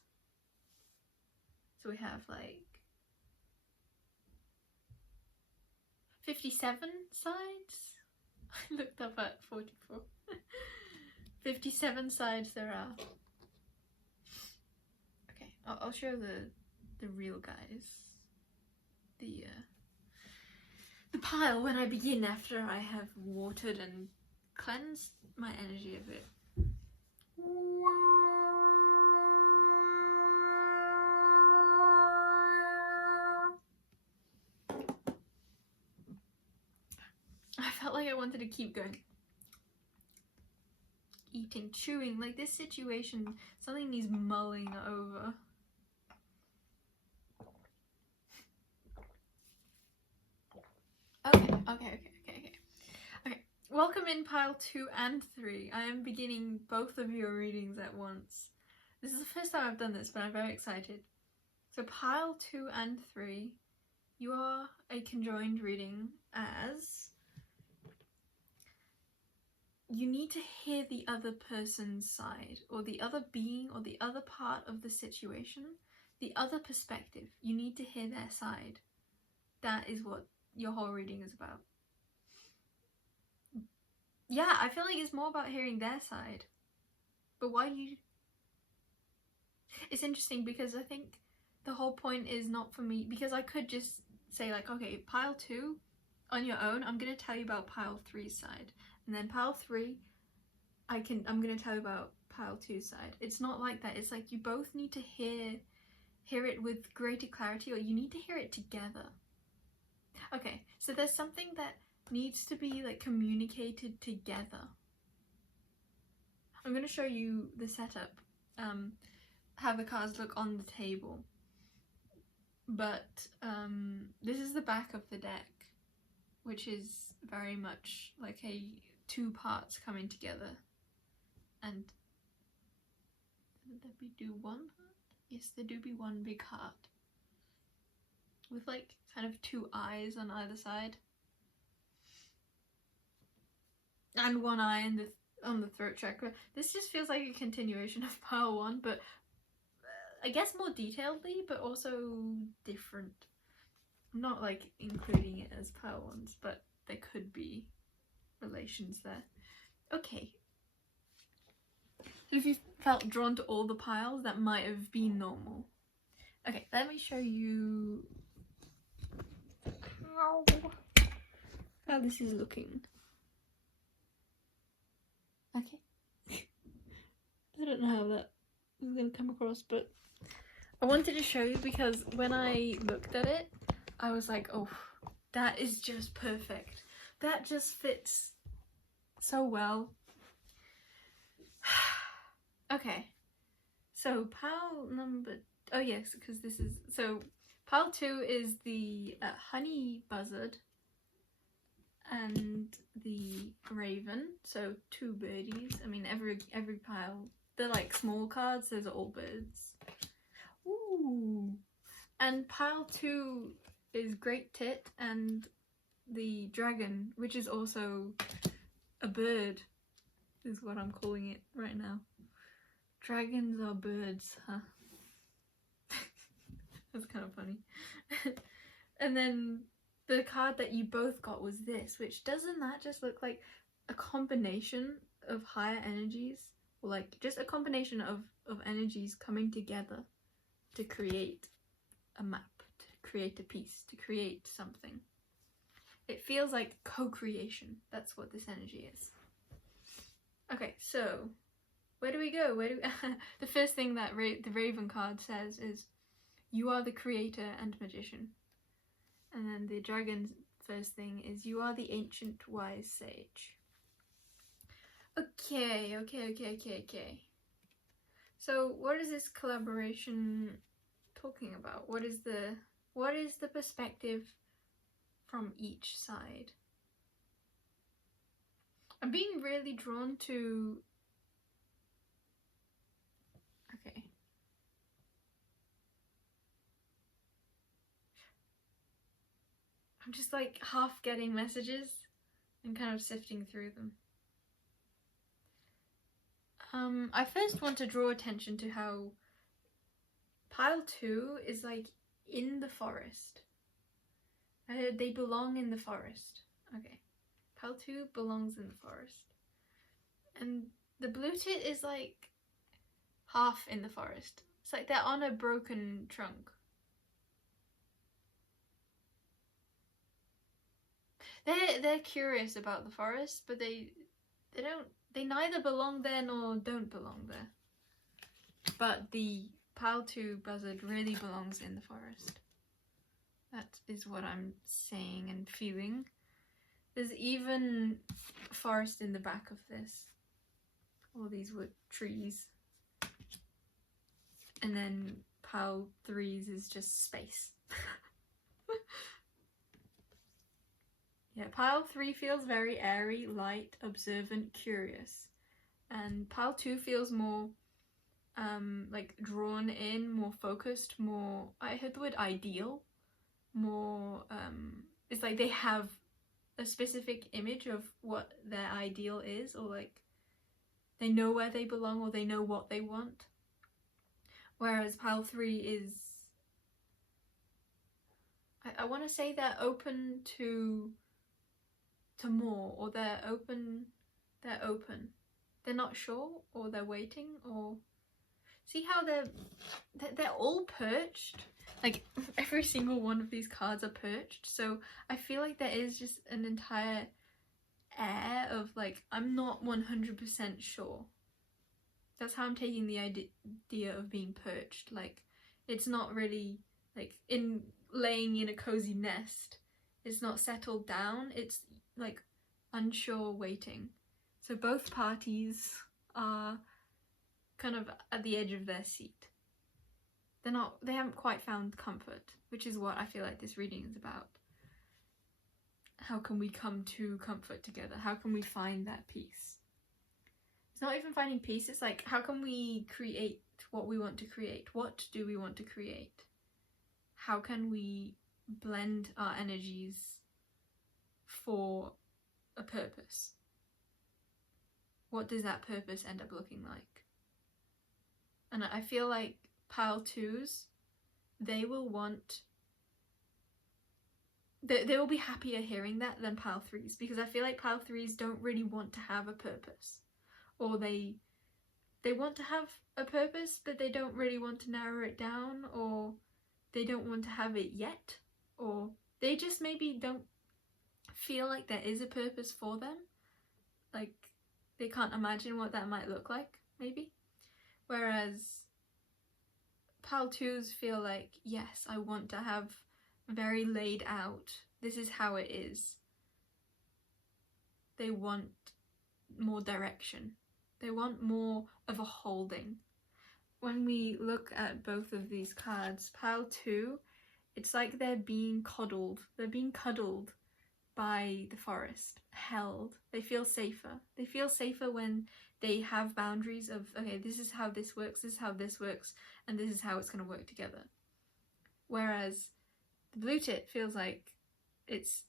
So we have like 57 sides. I looked up at 44. 57 sides there are. Okay, I'll show the real guys. The pile when I begin, after I have watered and cleansed my energy a bit. I felt like I wanted to keep going. Eating, chewing, like this situation, something needs mulling over. Okay. Welcome in pile 2 and 3. I am beginning both of your readings at once. This is the first time I've done this, but I'm very excited. So pile 2 and 3, you are a conjoined reading as you need to hear the other person's side, or the other being, or the other part of the situation, the other perspective. You need to hear their side. That is what your whole reading is about. Yeah, I feel like it's more about hearing their side. But why do you... It's interesting because I think the whole point is not for me, because I could just say like, okay, pile 2 on your own, I'm going to tell you about pile 3's side. And then pile 3, I'm going to tell you about pile 2's side. It's not like that. It's like you both need to hear it with greater clarity, or you need to hear it together. Okay, so there's something that needs to be like communicated together. I'm going to show you the setup, how the cards look on the table. But this is the back of the deck. which is very much like a two parts coming together. And did there do one heart? Yes, there do be one big heart with like kind of two eyes on either side, and one eye on the throat chakra. This just feels like a continuation of pile 1, but I guess more detailedly, but also different. I'm not like including it as pile 1s, but there could be relations there. Okay. So if you felt drawn to all the piles, that might have been normal. Okay, let me show you how this is looking. Okay. I don't know how that is going to come across, but I wanted to show you because when I looked at it, I was like, oh, that is just perfect. That just fits so well. Okay, so pile number, oh yes, because this is, so pile 2 is the honey buzzard and the raven, so 2 birdies. I mean, every pile, they're like small cards, those are all birds. Ooh. And pile 2 is great tit and the dragon, which is also a bird, is what I'm calling it right now. Dragons are birds, huh? That's kind of funny. And then the card that you both got was this, which doesn't that just look like a combination of higher energies, or like just a combination of energies coming together to create a map, to create a piece, to create something. It feels like co-creation. That's what this energy is. Okay, so where do we go? The first thing that the Raven card says is, you are the creator and magician. And then the dragon's first thing is, you are the ancient wise sage. Okay. So what is this collaboration talking about? What is the perspective from each side? I'm being really drawn to, okay. I'm just like half getting messages and kind of sifting through them. I first want to draw attention to how pile 2 is like in the forest. They belong in the forest. Okay. Pile 2 belongs in the forest. And the blue tit is like half in the forest. It's like they're on a broken trunk. They're curious about the forest, but they neither belong there nor don't belong there. But the pile 2 buzzard really belongs in the forest. That is what I'm saying and feeling. There's even forest in the back of this. All these wood trees. And then pile 3's is just space. Yeah, pile 3 feels very airy, light, observant, curious. And pile 2 feels more like drawn in, more focused, more, I heard the word ideal, more, it's like they have a specific image of what their ideal is, or like they know where they belong, or they know what they want. Whereas pile 3 is, I want to say they're open to more, or they're open. They're not sure, or they're waiting, or see how they're all perched. Like every single one of these cards are perched, so I feel like there is just an entire air of like, I'm not 100% sure. That's how I'm taking the idea of being perched. Like, it's not really like laying in a cozy nest. It's not settled down. It's like unsure, waiting. So both parties are kind of at the edge of their seat. They haven't quite found comfort, which is what I feel like this reading is about. how can we come to comfort together? How can we find that peace? It's not even finding peace, it's like, how can we create what we want to create? What do we want to create? How can we blend our energies for a purpose? What does that purpose end up looking like? And I feel like pile 2s, they will want, they will be happier hearing that than pile 3s, because I feel like pile 3s don't really want to have a purpose, or they want to have a purpose but they don't really want to narrow it down, or they don't want to have it yet, or they just maybe don't feel like there is a purpose for them, like they can't imagine what that might look like, maybe. Whereas pile 2s feel like, yes, I want to have very laid out, this is how it is. They want more direction. They want more of a holding. When we look at both of these cards, pile 2, it's like they're being coddled. They're being cuddled by the forest, held. They feel safer. They feel safer when they have boundaries of, okay, this is how this works, this is how this works, and this is how it's going to work together. Whereas the blue tit feels like it's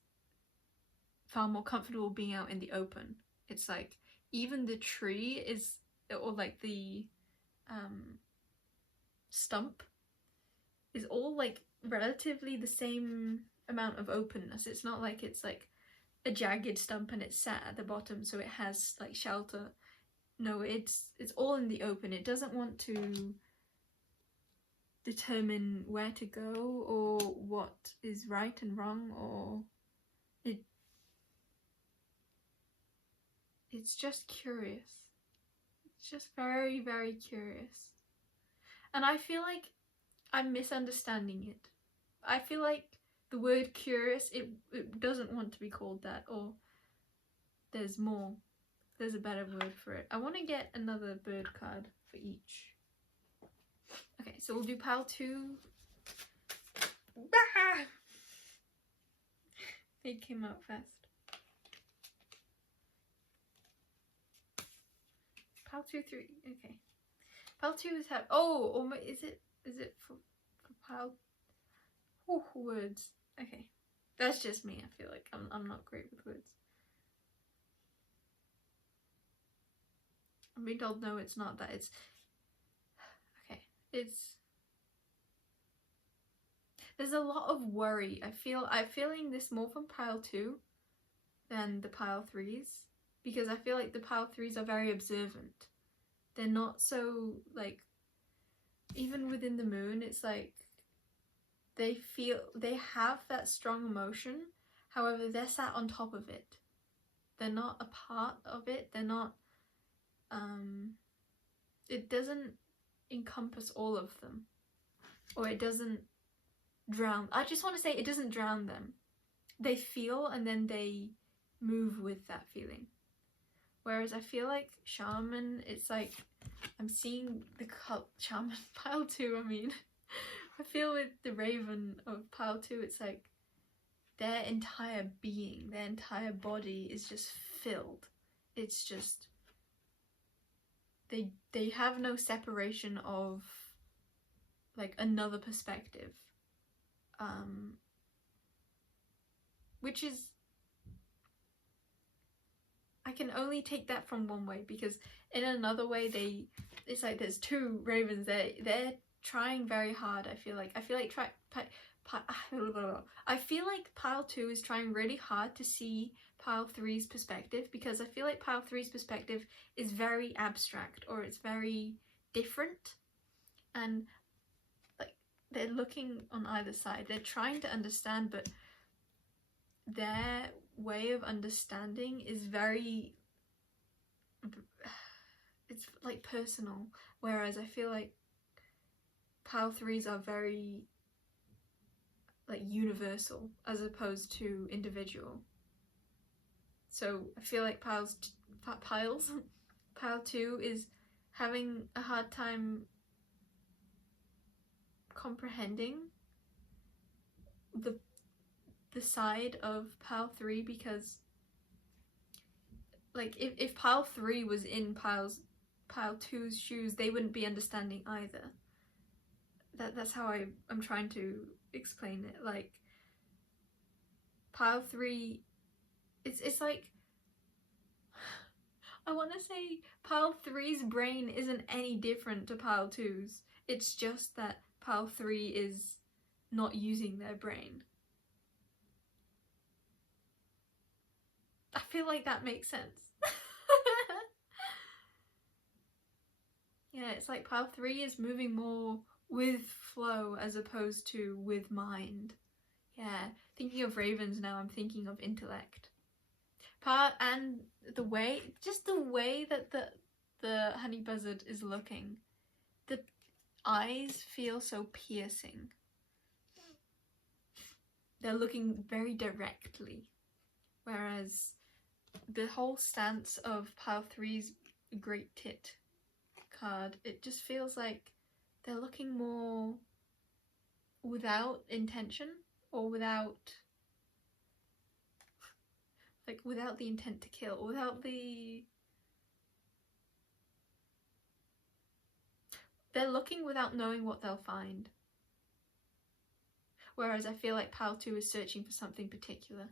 far more comfortable being out in the open. It's like even the tree is, or like the stump is all like relatively the same amount of openness. It's not like it's like a jagged stump and it's sat at the bottom so it has like shelter. No, it's all in the open. It doesn't want to determine where to go or what is right and wrong, or it's just curious. It's just very, very curious. And I feel like I'm misunderstanding it. I feel like the word curious, it doesn't want to be called that, or there's more. There's a better word for it. I want to get another bird card for each. Okay, so we'll do pile 2. Bah! They came out fast. Pile 2, 3. Okay. Pile 2 is how. Oh, or is it for pile? Oh, words. Okay, that's just me. I feel like I'm not great with words. I'm being told no, it's not that. It's okay. There's a lot of worry. I'm feeling this more from pile 2 than the pile 3s, because I feel like the pile 3s are very observant. They're not so, like, even within the moon, it's like they have that strong emotion, however they're sat on top of it. They're not a part of it. They're not, it doesn't encompass all of them, or it doesn't drown. I just want to say it doesn't drown them. They feel and then they move with that feeling. Whereas I feel like shaman, it's like I'm seeing the shaman pile 2, I mean. I feel with the raven of pile 2, it's like their entire being, their entire body is just filled. It's just, they have no separation of like another perspective. Which is, I can only take that from one way, because in another way it's like there's 2 ravens, they're trying very hard. I feel like pile 2 is trying really hard to see pile 3's perspective, because I feel like pile 3's perspective is very abstract, or it's very different, and like they're looking on either side, they're trying to understand, but their way of understanding is very, it's like personal, whereas I feel like pile 3s are very like universal as opposed to individual. So I feel like pile 2 is having a hard time comprehending the side of pile 3, because like if pile 3 was in pile 2's shoes, they wouldn't be understanding either. That's how I'm trying to explain it. Like pile 3, it's like, I want to say pile 3's brain isn't any different to pile 2's. It's just that pile 3 is not using their brain. I feel like that makes sense. Yeah, it's like pile 3 is moving more with flow as opposed to with mind. Yeah, thinking of ravens now, I'm thinking of intellect. And the way that the honey buzzard is looking, the eyes feel so piercing. They're looking very directly, whereas the whole stance of pile 3's great tit card, it just feels like they're looking more without intention, or without the intent to kill, they're looking without knowing what they'll find. Whereas I feel like pile 2 is searching for something particular.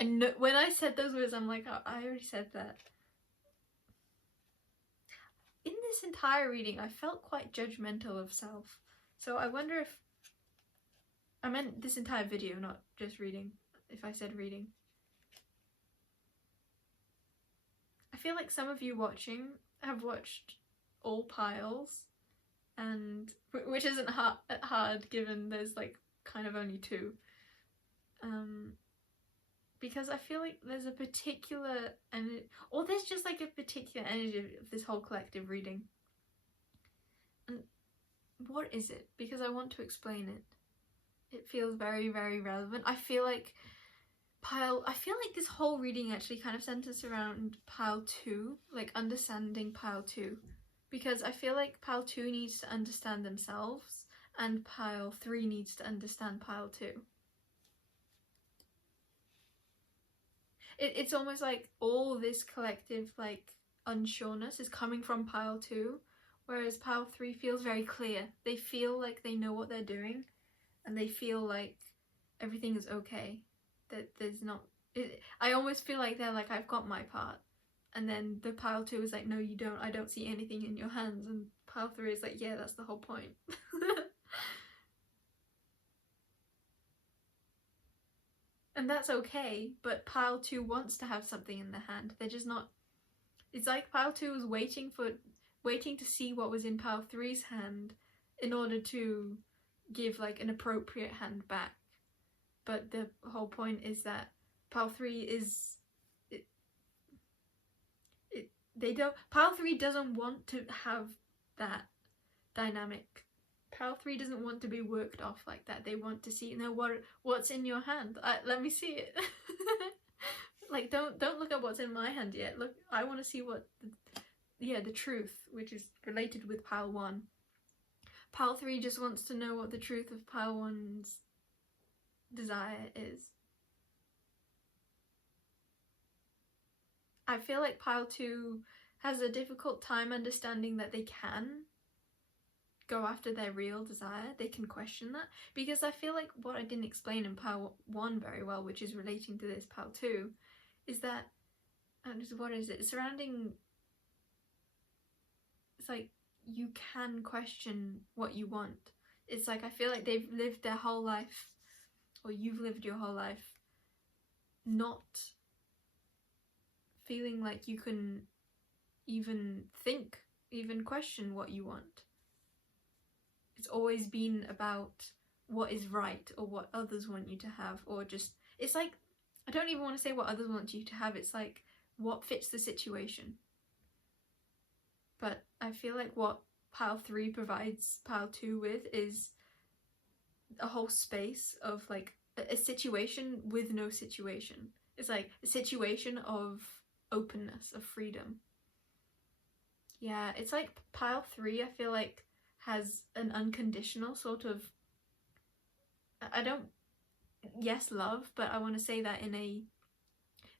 I know, when I said those words, I'm like, oh, I already said that. In this entire reading, I felt quite judgmental of self. So I wonder if... I meant this entire video, not just reading, if I said reading. I feel like some of you watching have watched all piles, and which isn't hard given there's like kind of only 2. Because I feel like there's a particular or there's just like a particular energy of this whole collective reading. And what is it? Because I want to explain it. It feels very, very relevant. I feel like this whole reading actually kind of centers around pile 2, like understanding pile 2. Because I feel like pile 2 needs to understand themselves, and pile 3 needs to understand pile 2. It's almost like all this collective like unsureness is coming from pile 2, whereas pile 3 feels very clear. They feel like they know what they're doing, and they feel like everything is okay. That there's not... I almost feel like they're like, I've got my part. And then the pile 2 is like, no you don't, I don't see anything in your hands. And pile 3 is like, yeah, that's the whole point. And that's okay, but pile 2 wants to have something in their hand. They're just not... It's like pile 2 was waiting to see what was in pile 3's hand in order to give like an appropriate hand back. But the whole point is that pile 3 is... Pile 3 doesn't want to have that dynamic. Pile 3 doesn't want to be worked off like that. They want to see, no, what's in your hand? Let me see it. Like, don't look at what's in my hand yet. Look, I want to see what, the truth, which is related with pile 1. Pile 3 just wants to know what the truth of pile 1's desire is. I feel like pile 2 has a difficult time understanding that they can go after their real desire. They can question that, because I feel like what I didn't explain in pile 1 very well, which is relating to this pile 2, is that, what is it? Surrounding, it's like you can question what you want. It's like I feel like they've lived their whole life, or you've lived your whole life, not feeling like you can even think, even question what you want. It's always been about what is right, or what others want you to have, or just, it's like, I don't even want to say what others want you to have, it's like what fits the situation. But I feel like what pile 3 provides pile 2 with is a whole space of like a situation with no situation. It's like a situation of openness, of freedom. Yeah, it's like pile 3, I feel like, has an unconditional sort of, yes, love, but I want to say that in a,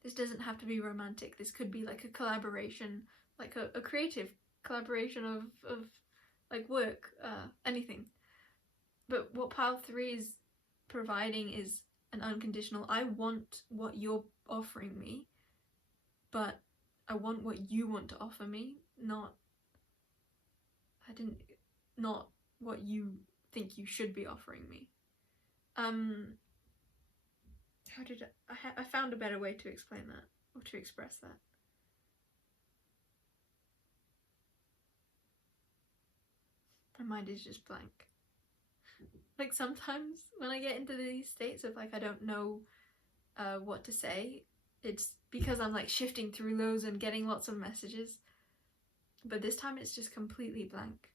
this doesn't have to be romantic. This could be like a collaboration, like a creative collaboration of like work, anything. But what pile 3 is providing is an unconditional, I want what you're offering me, but I want what you want to offer me, not what you think you should be offering me. How did I found a better way to explain that, or to express that. My mind is just blank. Like sometimes when I get into these states of like I don't know what to say, it's because I'm like shifting through those and getting lots of messages. But this time it's just completely blank.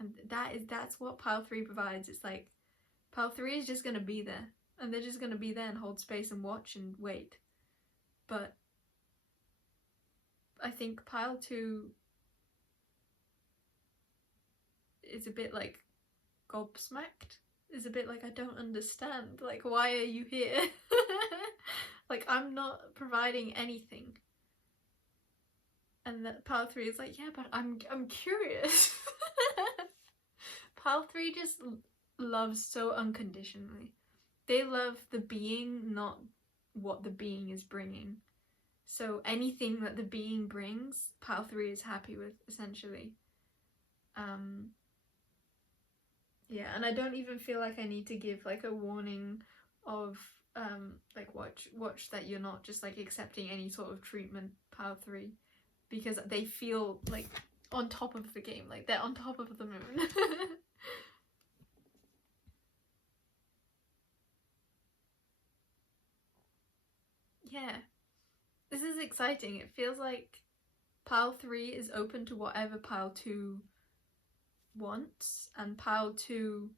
And that's what pile 3 provides. It's like pile 3 is just gonna be there. And they're just gonna be there and hold space and watch and wait. But I think pile 2 is a bit like gobsmacked. Is a bit like, I don't understand. Like, why are you here? Like, I'm not providing anything. And that pile 3 is like, yeah, but I'm curious. Pile 3 just loves so unconditionally. They love the being, not what the being is bringing. So anything that the being brings, pile 3 is happy with, essentially. Yeah, and I don't even feel like I need to give like a warning of like watch that you're not just like accepting any sort of treatment, pile 3, because they feel like on top of the game, like they're on top of the moon. Yeah, this is exciting. It feels like pile 3 is open to whatever pile 2 wants, and pile 2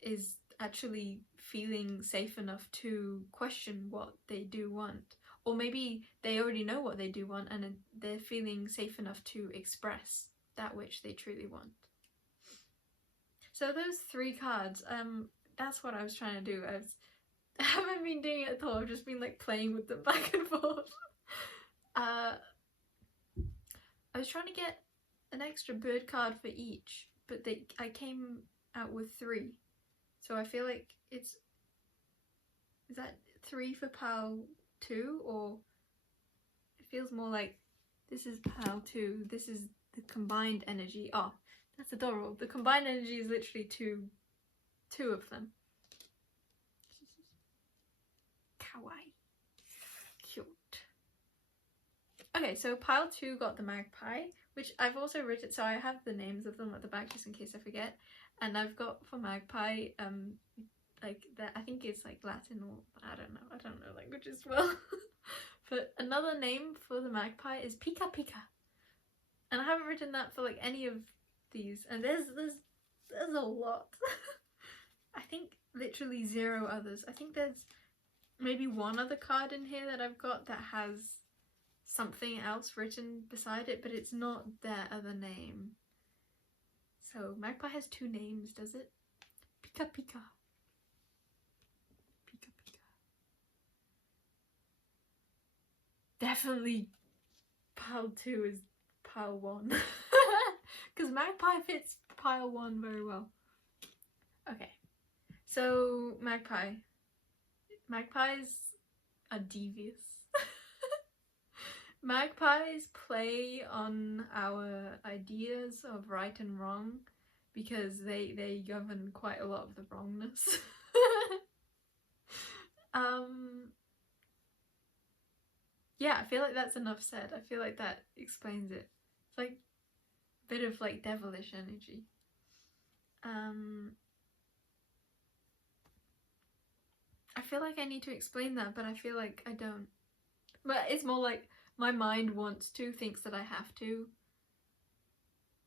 is actually feeling safe enough to question what they do want. Or maybe they already know what they do want and they're feeling safe enough to express that which they truly want. So those 3 cards, that's what I was trying to do. I haven't been doing it at all, I've just been like playing with them back and forth. I was trying to get an extra bird card for each, but I came out with 3. So I feel like is that 3 for pile 2, or it feels more like this is pile 2, this is the combined energy. Oh, that's adorable. The combined energy is literally two of them. Kawaii. Cute. Okay, so pile 2 got the magpie, which I've also written, so I have the names of them at the back just in case I forget. And I've got for magpie, like that, I think it's like Latin, or I don't know languages well. But another name for the magpie is Pika Pika. And I haven't written that for like any of these, and there's a lot. I think literally 0 others. I think there's maybe 1 other card in here that I've got that has something else written beside it, but it's not their other name. So magpie has 2 names, does it? Pika Pika. Pika Pika. Definitely pile 2 is pile 1. Because magpie fits pile 1 very well. Okay. So magpie. Magpies are devious. Magpies play on our ideas of right and wrong because they govern quite a lot of the wrongness. Yeah, I feel like that's enough said. I feel like that explains it. It's like a bit of like devilish energy. I feel like I need to explain that, but I feel like I don't. But it's more like my mind wants to, thinks that I have to,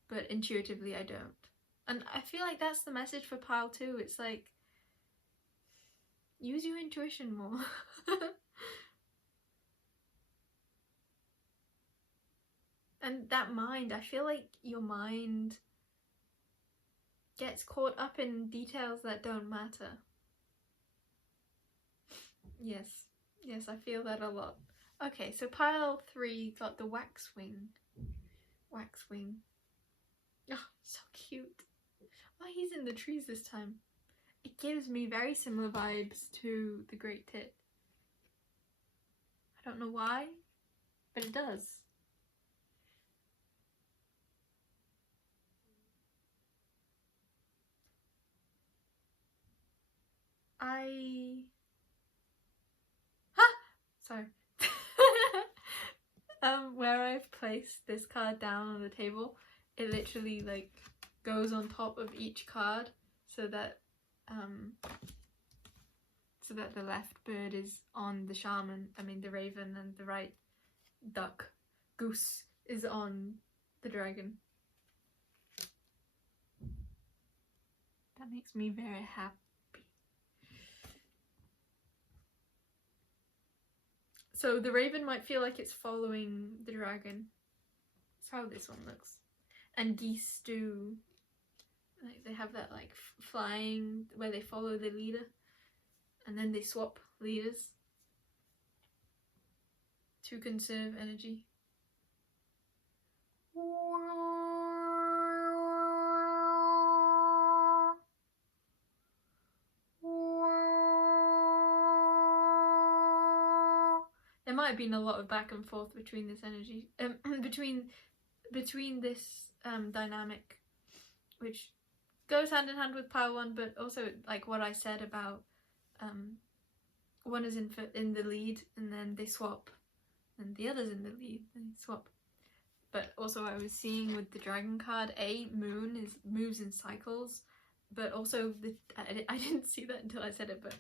but intuitively I don't. And I feel like that's the message for pile 2. It's like, use your intuition more. And that mind, I feel like your mind gets caught up in details that don't matter. Yes. Yes, I feel that a lot. Okay, so pile 3 got the waxwing. Waxwing. Oh, so cute. Oh, he's in the trees this time. It gives me very similar vibes to the Great Tit. I don't know why, but it does. Sorry. Where I've placed this card down on the table, it literally like goes on top of each card so that the left bird is on the shaman, the raven, and the right goose is on the dragon. That makes me very happy. So the raven might feel like it's following the dragon. That's how this one looks. And geese do, like, they have that like flying where they follow the leader and then they swap leaders to conserve energy. There might have been a lot of back and forth between this energy, between this dynamic, which goes hand in hand with pile 1, but also like what I said about one is in the lead and then they swap, and the other's in the lead and they swap. But also I was seeing with the dragon card, moon moves in cycles, but also I didn't see that until I said it, but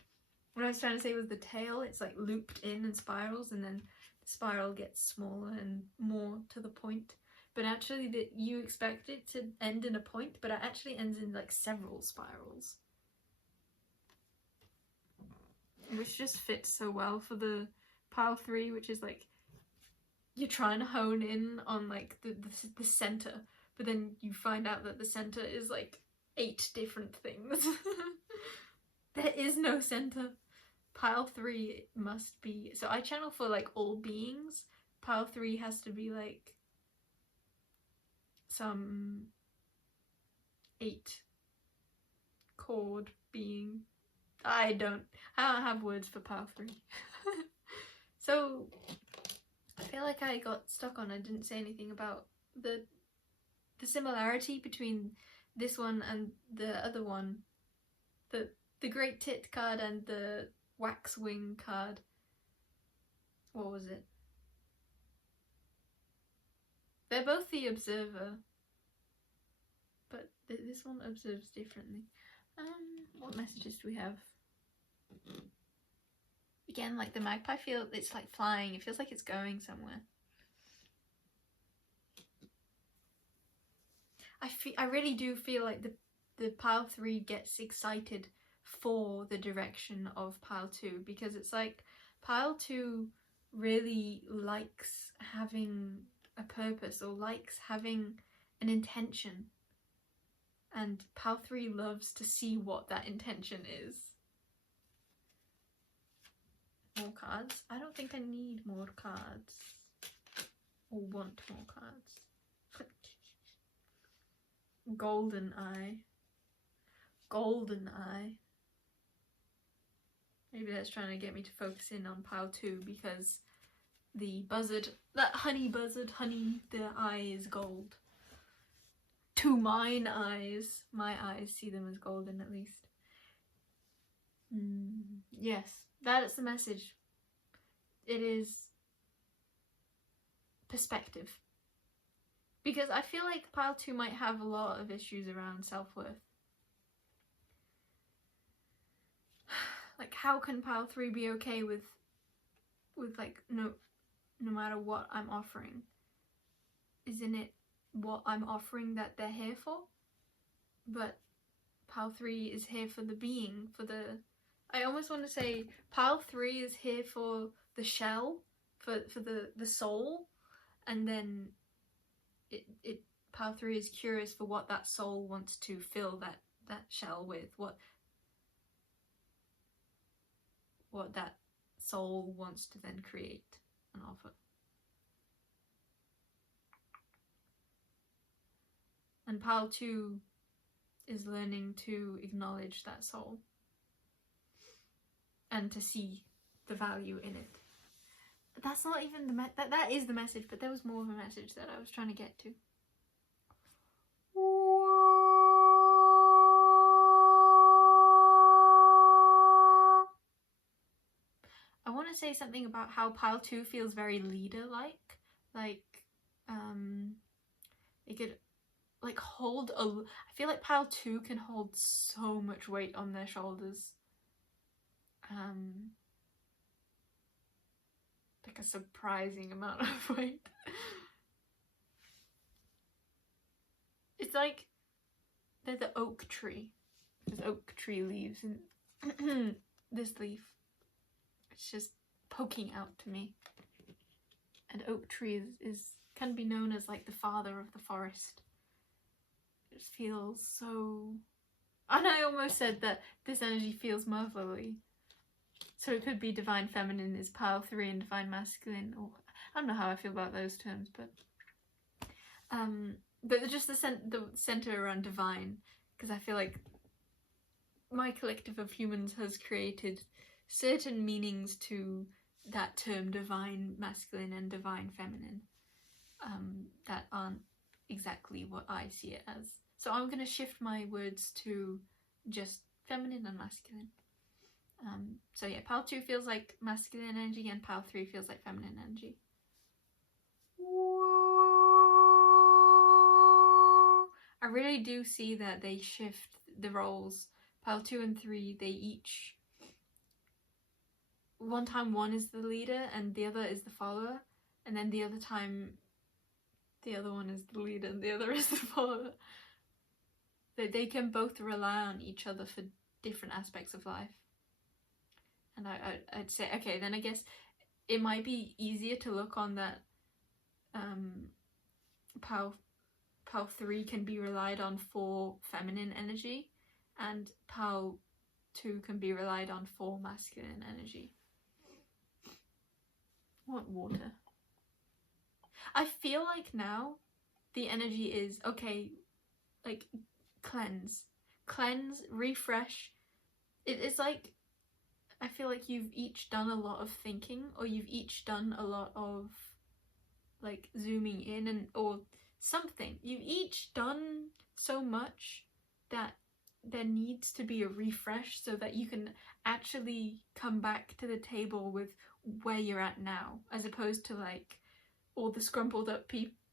what I was trying to say was the tail, it's like looped in and spirals, and then the spiral gets smaller and more to the point. But actually you expect it to end in a point, but it actually ends in like several spirals. Which just fits so well for the pile 3, which is like you're trying to hone in on like the center, but then you find out that the center is like 8 different things. There is no center. Pile 3 must be, so I channel for like all beings. Pile 3 has to be like some 8 chord being. I don't have words for pile 3. So I feel like I got stuck on, I didn't say anything about the similarity between this one and the other one, the Great Tit card and the Waxwing card. What was it? They're both the Observer, but this one observes differently. What messages do we have? Again, like the magpie it's like flying. It feels like it's going somewhere. I really do feel like the pile 3 gets excited for the direction of pile 2, because it's like pile 2 really likes having a purpose or likes having an intention, and pile 3 loves to see what that intention is. More cards? I don't think I need more cards or want more cards. Golden Eye. Golden Eye. Maybe that's trying to get me to focus in on pile 2, because the buzzard, that honey buzzard, the eye is gold. To mine eyes. My eyes see them as golden, at least. Yes, that is the message. It is perspective. Because I feel like pile 2 might have a lot of issues around self-worth. Like, how can pile 3 be okay with like no matter what I'm offering? Isn't it what I'm offering that they're here for? But pile 3 is here for the being, for the, I almost want to say pile 3 is here for the shell, for the soul, and then pile 3 is curious for what that soul wants to fill that shell with, what that soul wants to then create and offer. And pile 2 is learning to acknowledge that soul and to see the value in it. But that's not even the that is the message, but there was more of a message that I was trying to get to. I want to say something about how pile 2 feels very leader-like. Like, it could, like, hold a... I feel like pile 2 can hold so much weight on their shoulders. Like a surprising amount of weight. It's like they're the oak tree. There's oak tree leaves in this leaf. It's just poking out to me. And oak tree can be known as like the father of the forest. It just feels so... And I almost said that this energy feels motherly. So it could be divine feminine is pile 3 and divine masculine, or I don't know how I feel about those terms, but just the center around divine, because I feel like my collective of humans has created certain meanings to that term divine masculine and divine feminine that aren't exactly what I see it as. So I'm going to shift my words to just feminine and masculine. So yeah, pile 2 feels like masculine energy and pile 3 feels like feminine energy. I really do see that they shift the roles. Pile 2 and 3, they each... One time one is the leader and the other is the follower, and then the other time the other one is the leader and the other is the follower. They can both rely on each other for different aspects of life. And I'd say, okay, then I guess it might be easier to look on that pile 3 can be relied on for feminine energy and pile 2 can be relied on for masculine energy. I want water. I feel like now the energy is, okay, like cleanse, refresh. It's like, I feel like you've each done a lot of thinking, or you've each done a lot of like zooming in and or something. You've each done so much that there needs to be a refresh so that you can actually come back to the table with where you're at now, as opposed to like all the scrumpled up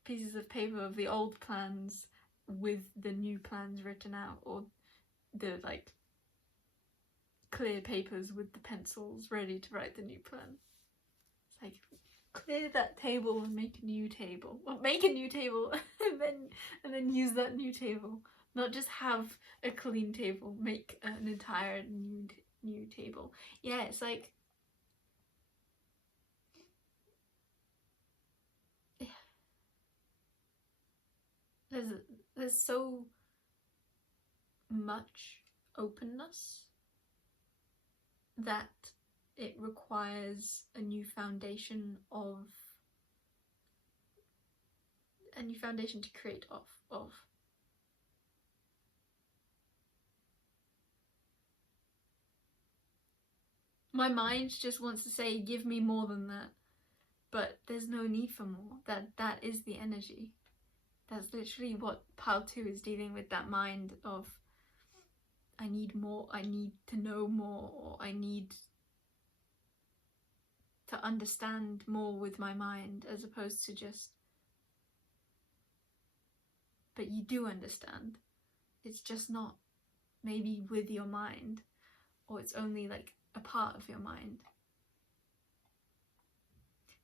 pieces of paper of the old plans with the new plans written out, or the like clear papers with the pencils ready to write the new plan. It's like, clear that table and make a new table. Well, make a new table and then use that new table. Not just have a clean table, make an entire new table. Yeah, it's like, there's so much openness that it requires a new foundation to create off of. My mind just wants to say, give me more than that, but there's no need for more. That is the energy. That's literally what pile 2 is dealing with, that mind of, I need more, I need to know more, or I need to understand more with my mind, as opposed to just, but you do understand. It's just not maybe with your mind, or it's only like a part of your mind.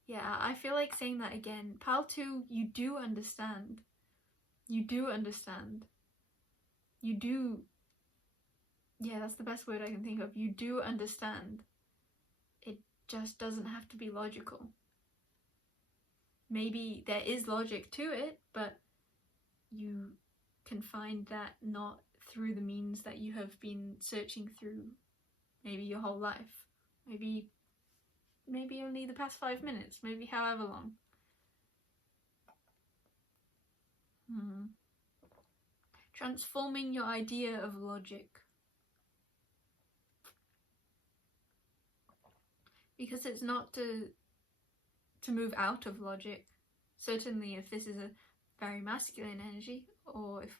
Yeah, I feel like saying that again. Pile 2, you do understand. You do understand. You do... Yeah, that's the best word I can think of. You do understand. It just doesn't have to be logical. Maybe there is logic to it, but you can find that not through the means that you have been searching through maybe your whole life. Maybe maybe only the past 5 minutes, maybe however long. Transforming your idea of logic. Because it's not to move out of logic. Certainly if this is a very masculine energy, or if,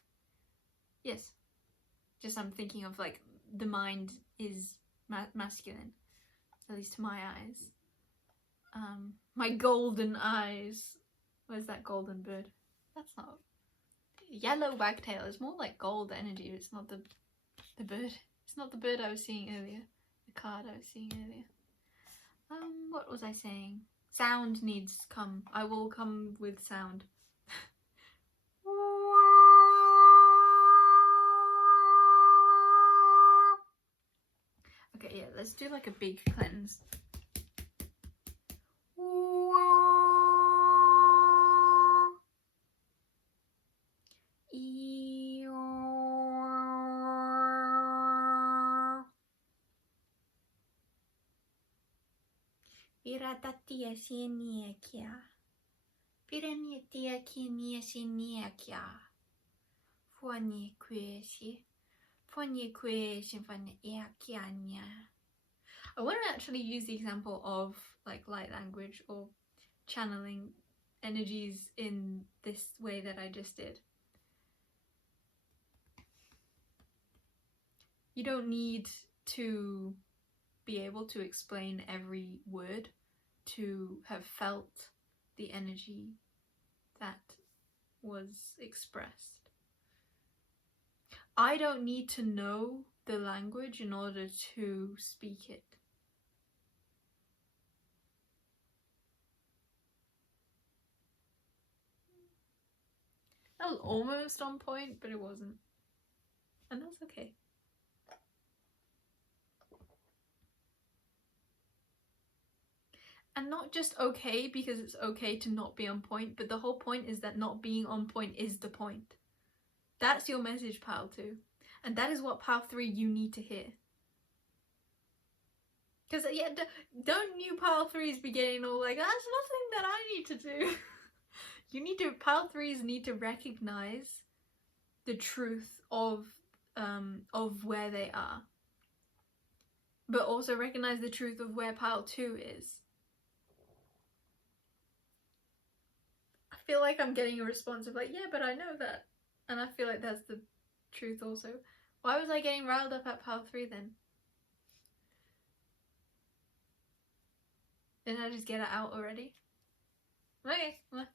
yes, just I'm thinking of like the mind is masculine, at least to my eyes. My golden eyes. Where's that golden bird? That's not yellow wagtail. It's more like gold energy. It's not the bird. It's not the bird I was seeing earlier. The card I was seeing earlier. What was I saying? Sound needs come. I will come with sound. Okay, yeah, let's do like a big cleanse. Piratatia sieniakia. Piraniatia kinia sieniakia. Fuanie quesi. Fuanie quesi fania. I want to actually use the example of like light language or channeling energies in this way that I just did. You don't need to be able to explain every word to have felt the energy that was expressed. I don't need to know the language in order to speak it. That was almost on point, but it wasn't. And that's okay. And not just okay because it's okay to not be on point, but the whole point is that not being on point is the point. That's your message, pile 2. And that is what pile 3 you need to hear. Because, yeah, don't you pile 3s be getting all like, that's nothing that I need to do. You need to, pile 3s need to recognize the truth of where they are. But also recognize the truth of where pile 2 is. I feel like I'm getting a response of like, yeah, but I know that. And I feel like that's the truth also. Why was I getting riled up at pile 3 then? Didn't I just get it out already? Okay. I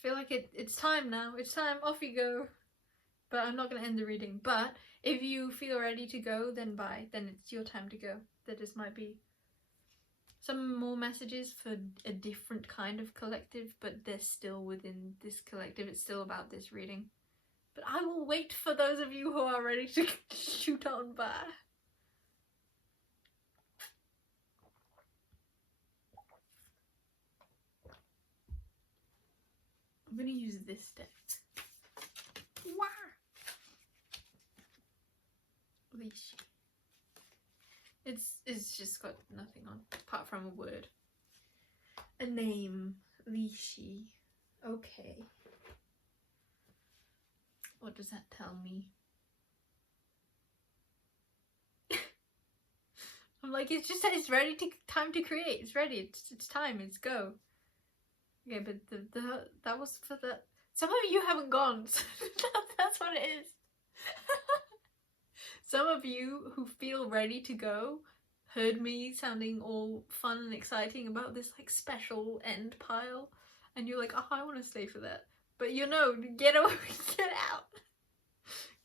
feel like it's time now. It's time. Off you go. But I'm not going to end the reading. But if you feel ready to go, then bye. Then it's your time to go. There just might be some more messages for a different kind of collective, but they're still within this collective. It's still about this reading. But I will wait for those of you who are ready to shoot on by. I'm going to use this deck. Wow. Leash. It's just got nothing on apart from a word. A name. Leashy. Okay. What does that tell me? I'm like, it's just it's ready to time to create. It's ready. It's time. It's go. Okay, but that was for the. Some of you haven't gone. So that's what it is. Some of you who feel ready to go heard me sounding all fun and exciting about this like special end pile, and you're like, oh, I want to stay for that. But you know, get away, get out.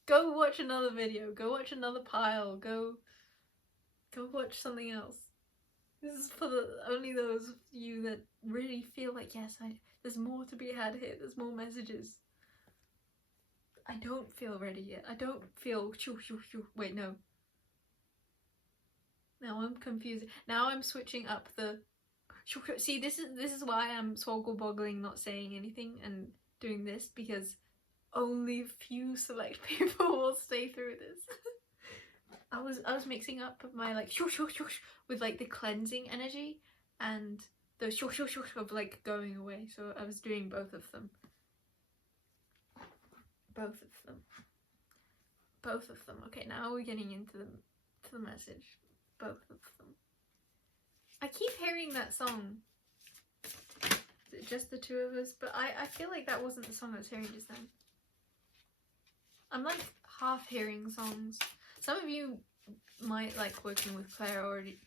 Go watch another video. Go watch another pile. Go watch something else. This is for only those of you that really feel like, yes, there's more to be had here. There's more messages. I don't feel ready yet. I don't feel wait, no. Now I'm confused. Now I'm switching up the see, this is why I'm swoggle boggling, not saying anything and doing this, because only a few select people will stay through this. I was mixing up my like shush shush shush with like the cleansing energy and the shush shush shush of like going away. So I was doing both of them. Both of them. Both of them. Okay, now we're getting into the message. Both of them. I keep hearing that song. Is it just the two of us? But I feel like that wasn't the song I was hearing just then. I'm like half hearing songs. Some of you might like working with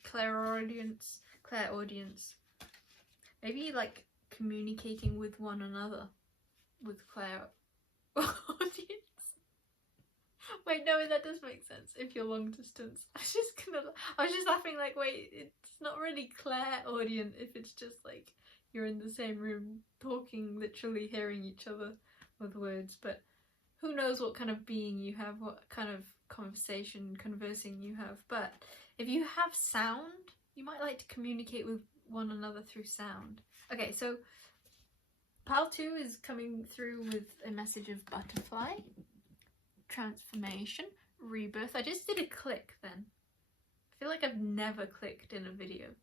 clairaudience. Maybe like communicating with one another with clairaudience. Wait, no, that does make sense if you're long distance. I was just laughing like, wait, it's not really clairaudient if it's just like you're in the same room talking, literally hearing each other with words, but who knows what kind of being you have, what kind of conversing you have. But if you have sound, you might like to communicate with one another through sound. Okay, so pile 2 is coming through with a message of butterfly, transformation, rebirth. I just did a click then. I feel like I've never clicked in a video.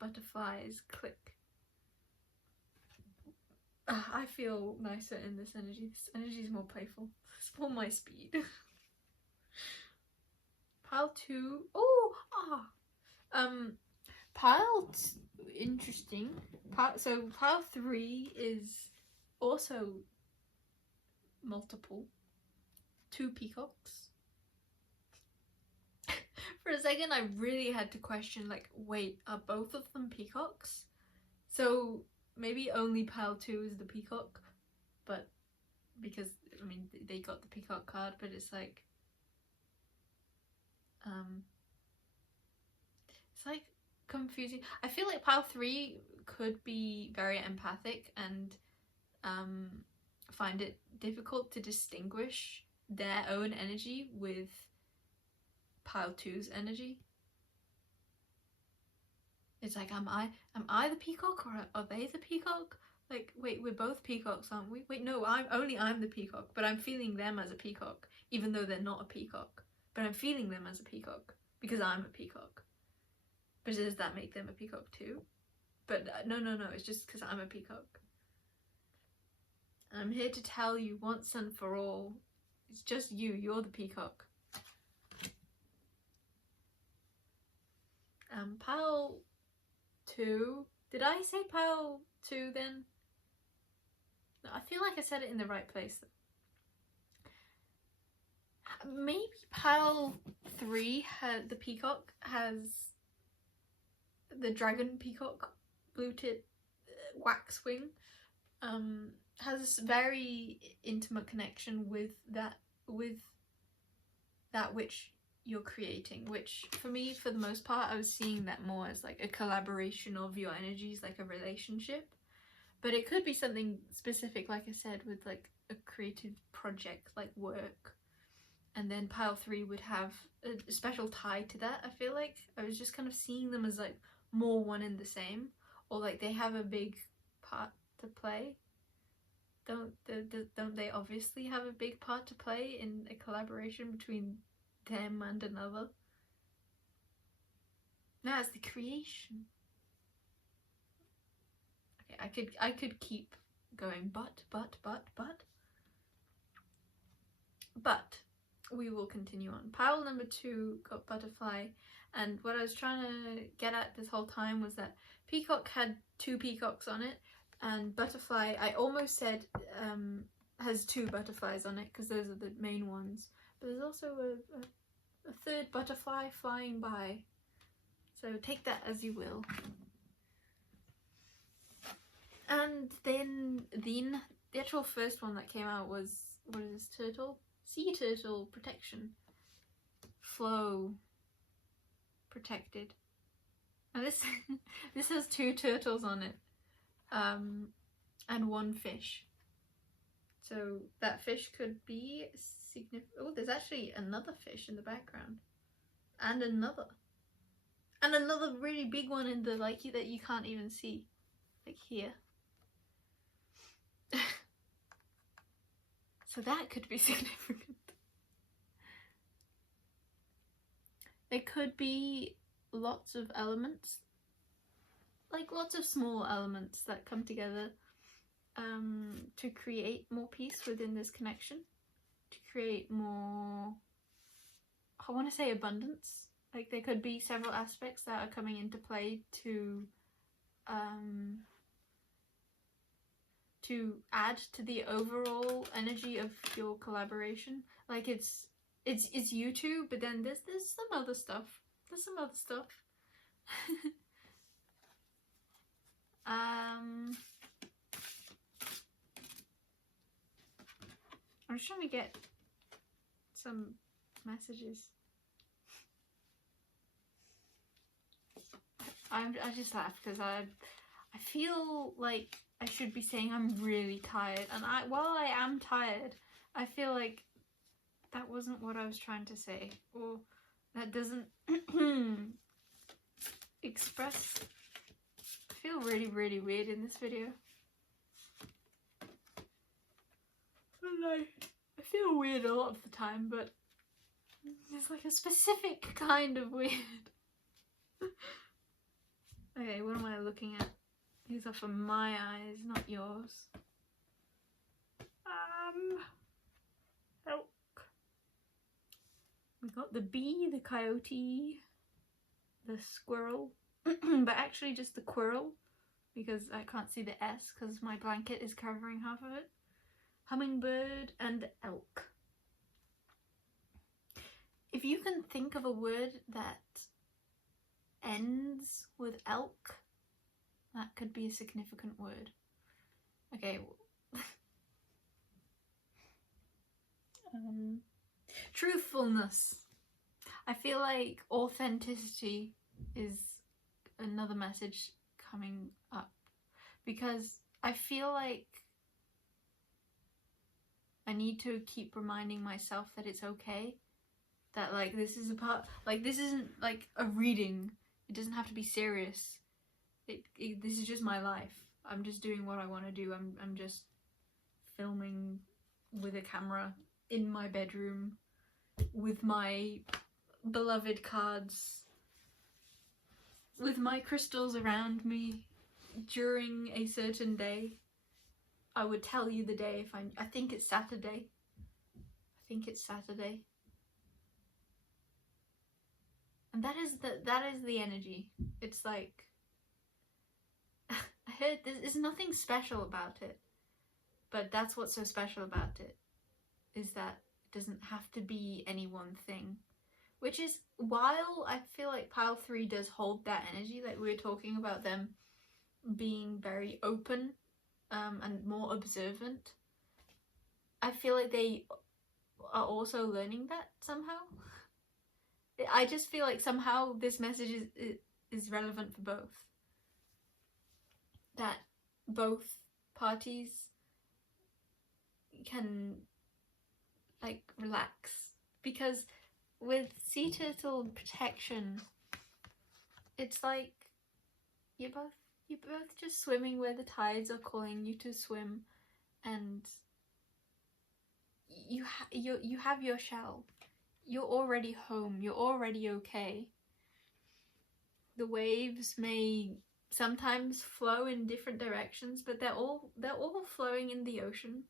Butterflies, click. I feel nicer in this energy. This energy is more playful. It's more my speed. Pile 2. Interesting. So pile 3 is also multiple. 2 peacocks. For a second I really had to question, like, wait, are both of them peacocks? So maybe only pile 2 is the peacock, but because, I mean, they got the peacock card, but it's like, it's like confusing. I feel like pile 3 could be very empathic and find it difficult to distinguish their own energy with pile 2's energy. It's like, am I the peacock, or are they the peacock? Like, wait, we're both peacocks, aren't we? Wait, no, I'm the peacock, but I'm feeling them as a peacock, even though they're not a peacock. But I'm feeling them as a peacock because I'm a peacock. But does that make them a peacock too? But no, it's just because I'm a peacock. I'm here to tell you once and for all, it's just you're the peacock. Pile 2, did I say pile 2 then? No, I feel like I said it in the right place. Maybe pile 3 had the peacock has the dragon peacock, blue tit, wax wing, has this very intimate connection with that which you're creating, which for me, for the most part, I was seeing that more as like a collaboration of your energies, like a relationship. But it could be something specific, like I said, with like a creative project, like work. And then pile 3 would have a special tie to that. I feel like I was just kind of seeing them as like more one and the same, or like they have a big part to play. Don't they obviously have a big part to play in a collaboration between them and another? Now it's the creation. Okay, I could keep going, but we will continue on. Pile number 2 got butterfly, and what I was trying to get at this whole time was that peacock had 2 peacocks on it, and butterfly, I almost said has 2 butterflies on it because those are the main ones, but there's also a third butterfly flying by, so take that as you will. And then the actual first one that came out was, what is this turtle? Sea turtle protection. Flow. Protected. And this has 2 turtles on it. And 1 fish. So that fish could be significant. Oh, there's actually another fish in the background. And another. And another really big one in the, like, that you can't even see. Like here. So that could be significant. There could be lots of elements, like lots of small elements that come together to create more peace within this connection, to create more, I want to say abundance. Like there could be several aspects that are coming into play to add to the overall energy of your collaboration. Like it's you two, but then there's some other stuff. There's some other stuff. I'm just trying to get some messages. I just laughed because I feel like I should be saying I'm really tired, and while I am tired, I feel like that wasn't what I was trying to say, or that doesn't express. I feel really, really weird in this video. I feel weird a lot of the time, but there's like a specific kind of weird. Okay, what am I looking at? These are for my eyes, not yours. Elk. We got the bee, the coyote, the squirrel, but actually just the quirrel, because I can't see the S because my blanket is covering half of it. Hummingbird and elk. If you can think of a word that ends with elk, that could be a significant word. Okay. Truthfulness. I feel like authenticity is another message coming up, because I feel like I need to keep reminding myself that it's okay, that like this is a part, like this isn't like a reading, it doesn't have to be serious, this is just my life, I'm just doing what I want to do, I'm just filming with a camera in my bedroom with my beloved cards, with my crystals around me during a certain day. I would tell you the day if I think it's Saturday. I think it's Saturday. And that is the energy. It's like I heard there's nothing special about it. But that's what's so special about it, is that it doesn't have to be any one thing. Which is, while I feel like pile 3 does hold that energy, like we were talking about them being very open and more observant, I feel like they are also learning that somehow. I just feel like somehow this message is relevant for both. That both parties can like relax, because with sea turtle protection, it's like you're both just swimming where the tides are calling you to swim, and you have your shell. You're already home. You're already okay. The waves may sometimes flow in different directions, but they're all flowing in the ocean.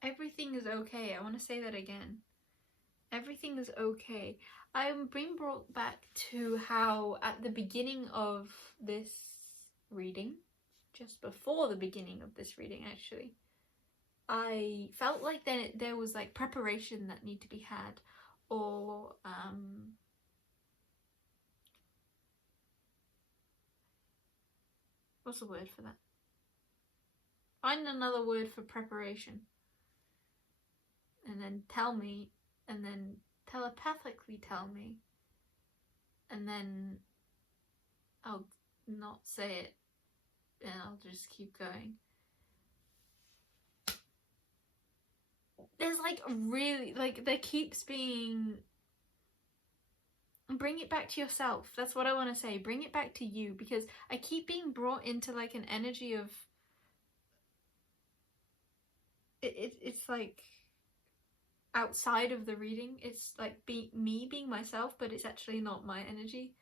Everything is okay. I want to say that again. Everything is okay. I'm being brought back to how at the beginning of this reading, just before the beginning of this reading actually, I felt like there was like preparation that needed to be had, or what's the word for that? Find another word for preparation. And then tell me, and then telepathically tell me, and then I'll not say it, and I'll just keep going. there's like really, like, there keeps being, bring it back to yourself. That's what I want to say. Bring it back to you, because I keep being brought into like an energy of it's like outside of the reading. It's like me being myself, but it's actually not my energy.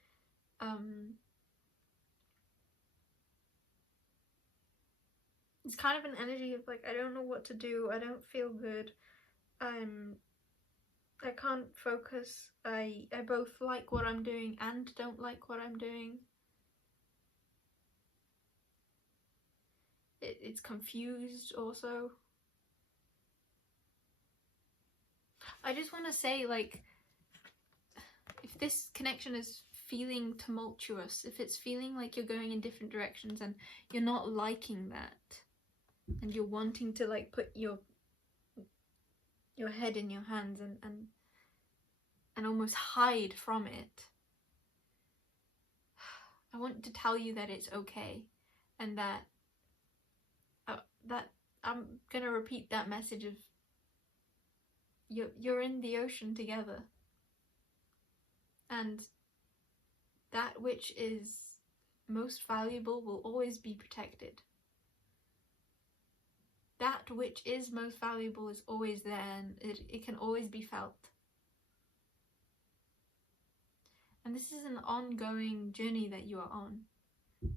It's kind of an energy of like, I don't know what to do, I don't feel good, I can't focus, I both like what I'm doing and don't like what I'm doing. It's confused also. I just want to say, like, if this connection is feeling tumultuous, if it's feeling like you're going in different directions and you're not liking that, and you're wanting to like put your head in your hands and almost hide from it, I want to tell you that it's okay, and that I'm gonna repeat that message of you're in the ocean together, and that which is most valuable will always be protected. That which is most valuable is always there, and it can always be felt. And this is an ongoing journey that you are on.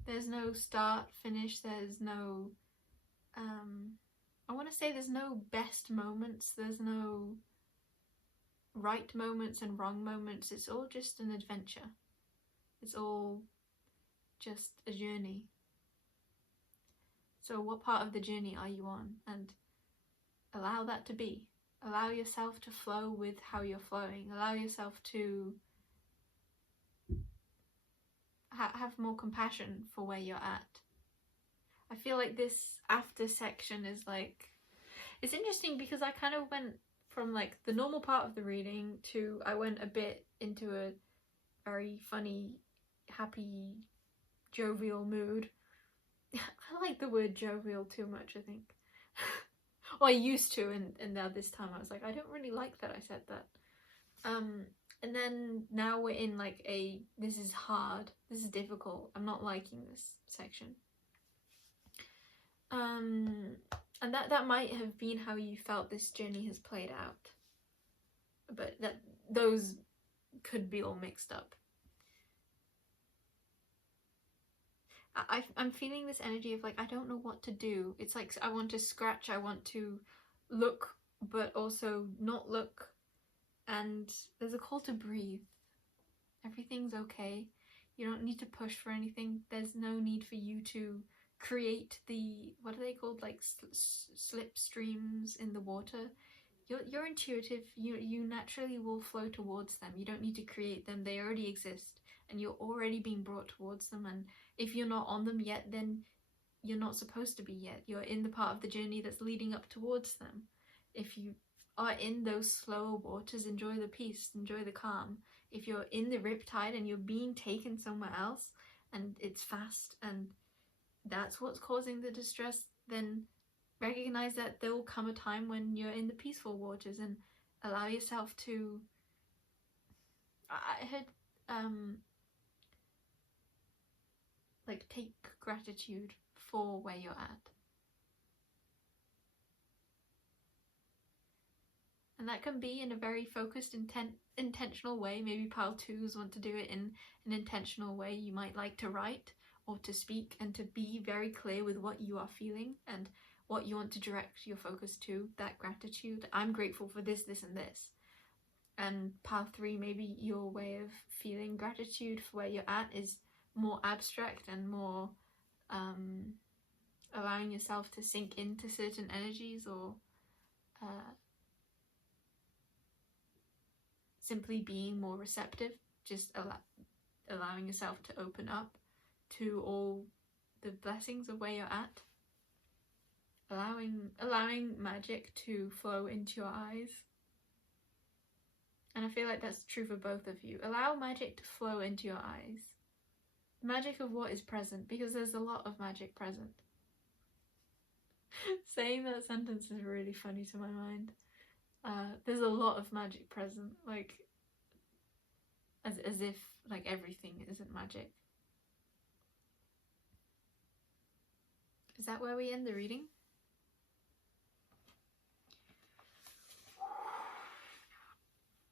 There's no start, finish, there's no, I want to say there's no best moments, there's no right moments and wrong moments. It's all just an adventure. It's all just a journey. So what part of the journey are you on? And allow that to be. Allow yourself to flow with how you're flowing. Allow yourself to have more compassion for where you're at. I feel like this after section is like, it's interesting because I kind of went from like the normal part of the reading to I went a bit into a very funny, happy, jovial mood. I like the word jovial too much, I think. Well, I used to, and now this time I was like, I don't really like that I said that. And then now we're in like a, this is hard, this is difficult, I'm not liking this section. And that might have been how you felt this journey has played out, but those could be all mixed up. I'm feeling this energy of like, I don't know what to do. It's like I want to scratch, I want to look, but also not look. And there's a call to breathe. Everything's okay. You don't need to push for anything. There's no need for you to create the, what are they called, like slip streams in the water. You're intuitive. You naturally will flow towards them. You don't need to create them. They already exist, and you're already being brought towards them. And if you're not on them yet, then you're not supposed to be yet. You're in the part of the journey that's leading up towards them. If you are in those slower waters, enjoy the peace, enjoy the calm. If you're in the riptide and you're being taken somewhere else and it's fast and that's what's causing the distress, then recognize that there will come a time when you're in the peaceful waters, and allow yourself to, I heard like, take gratitude for where you're at. And that can be in a very focused, intentional way. Maybe pile twos want to do it in an intentional way. You might like to write or to speak and to be very clear with what you are feeling and what you want to direct your focus to, that gratitude. I'm grateful for this, this, and this. And pile three, maybe your way of feeling gratitude for where you're at is more abstract and more allowing yourself to sink into certain energies, or simply being more receptive, just allowing yourself to open up to all the blessings of where you're at. Allowing magic to flow into your eyes. And I feel like that's true for both of you. Allow magic to flow into your eyes. The magic of what is present, because there's a lot of magic present. Saying that sentence is really funny to my mind. There's a lot of magic present, like as if like everything isn't magic. Is that where we end the reading?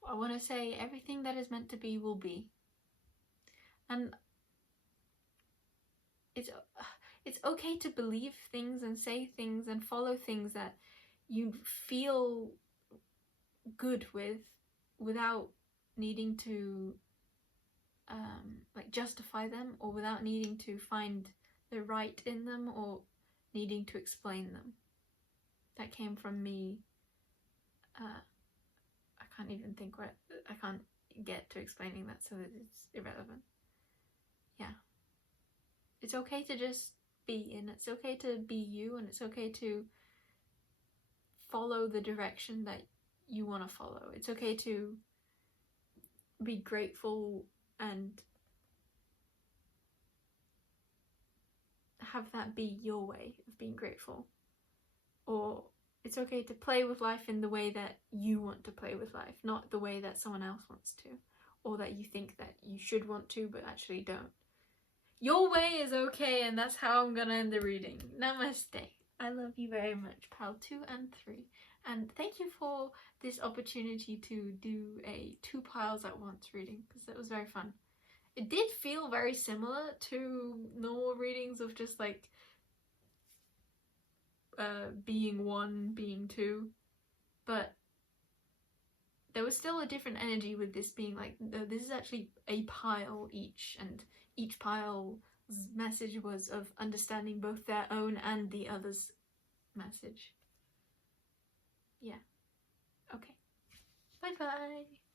I want to say everything that is meant to be will be. And it's okay to believe things and say things and follow things that you feel good with without needing to like justify them, or without needing to find the right in them, or needing to explain them. That came from me. I can't even think what I can't get to explaining that, so it's irrelevant. Yeah, it's okay to just be, and it's okay to be you, and it's okay to follow the direction that you want to follow. It's okay to be grateful and have that be your way of being grateful. Or it's okay to play with life in the way that you want to play with life, not the way that someone else wants to, or that you think that you should want to but actually don't. Your way is okay, and that's how I'm gonna end the reading. Namaste. I love you very much, pal 2 and 3. And thank you for this opportunity to do a 2 piles at once reading, because it was very fun. It did feel very similar to normal readings of just like being 1, being 2, but there was still a different energy with this being like, this is actually a pile each, and each pile's message was of understanding both their own and the other's message. Yeah. Okay. Bye bye.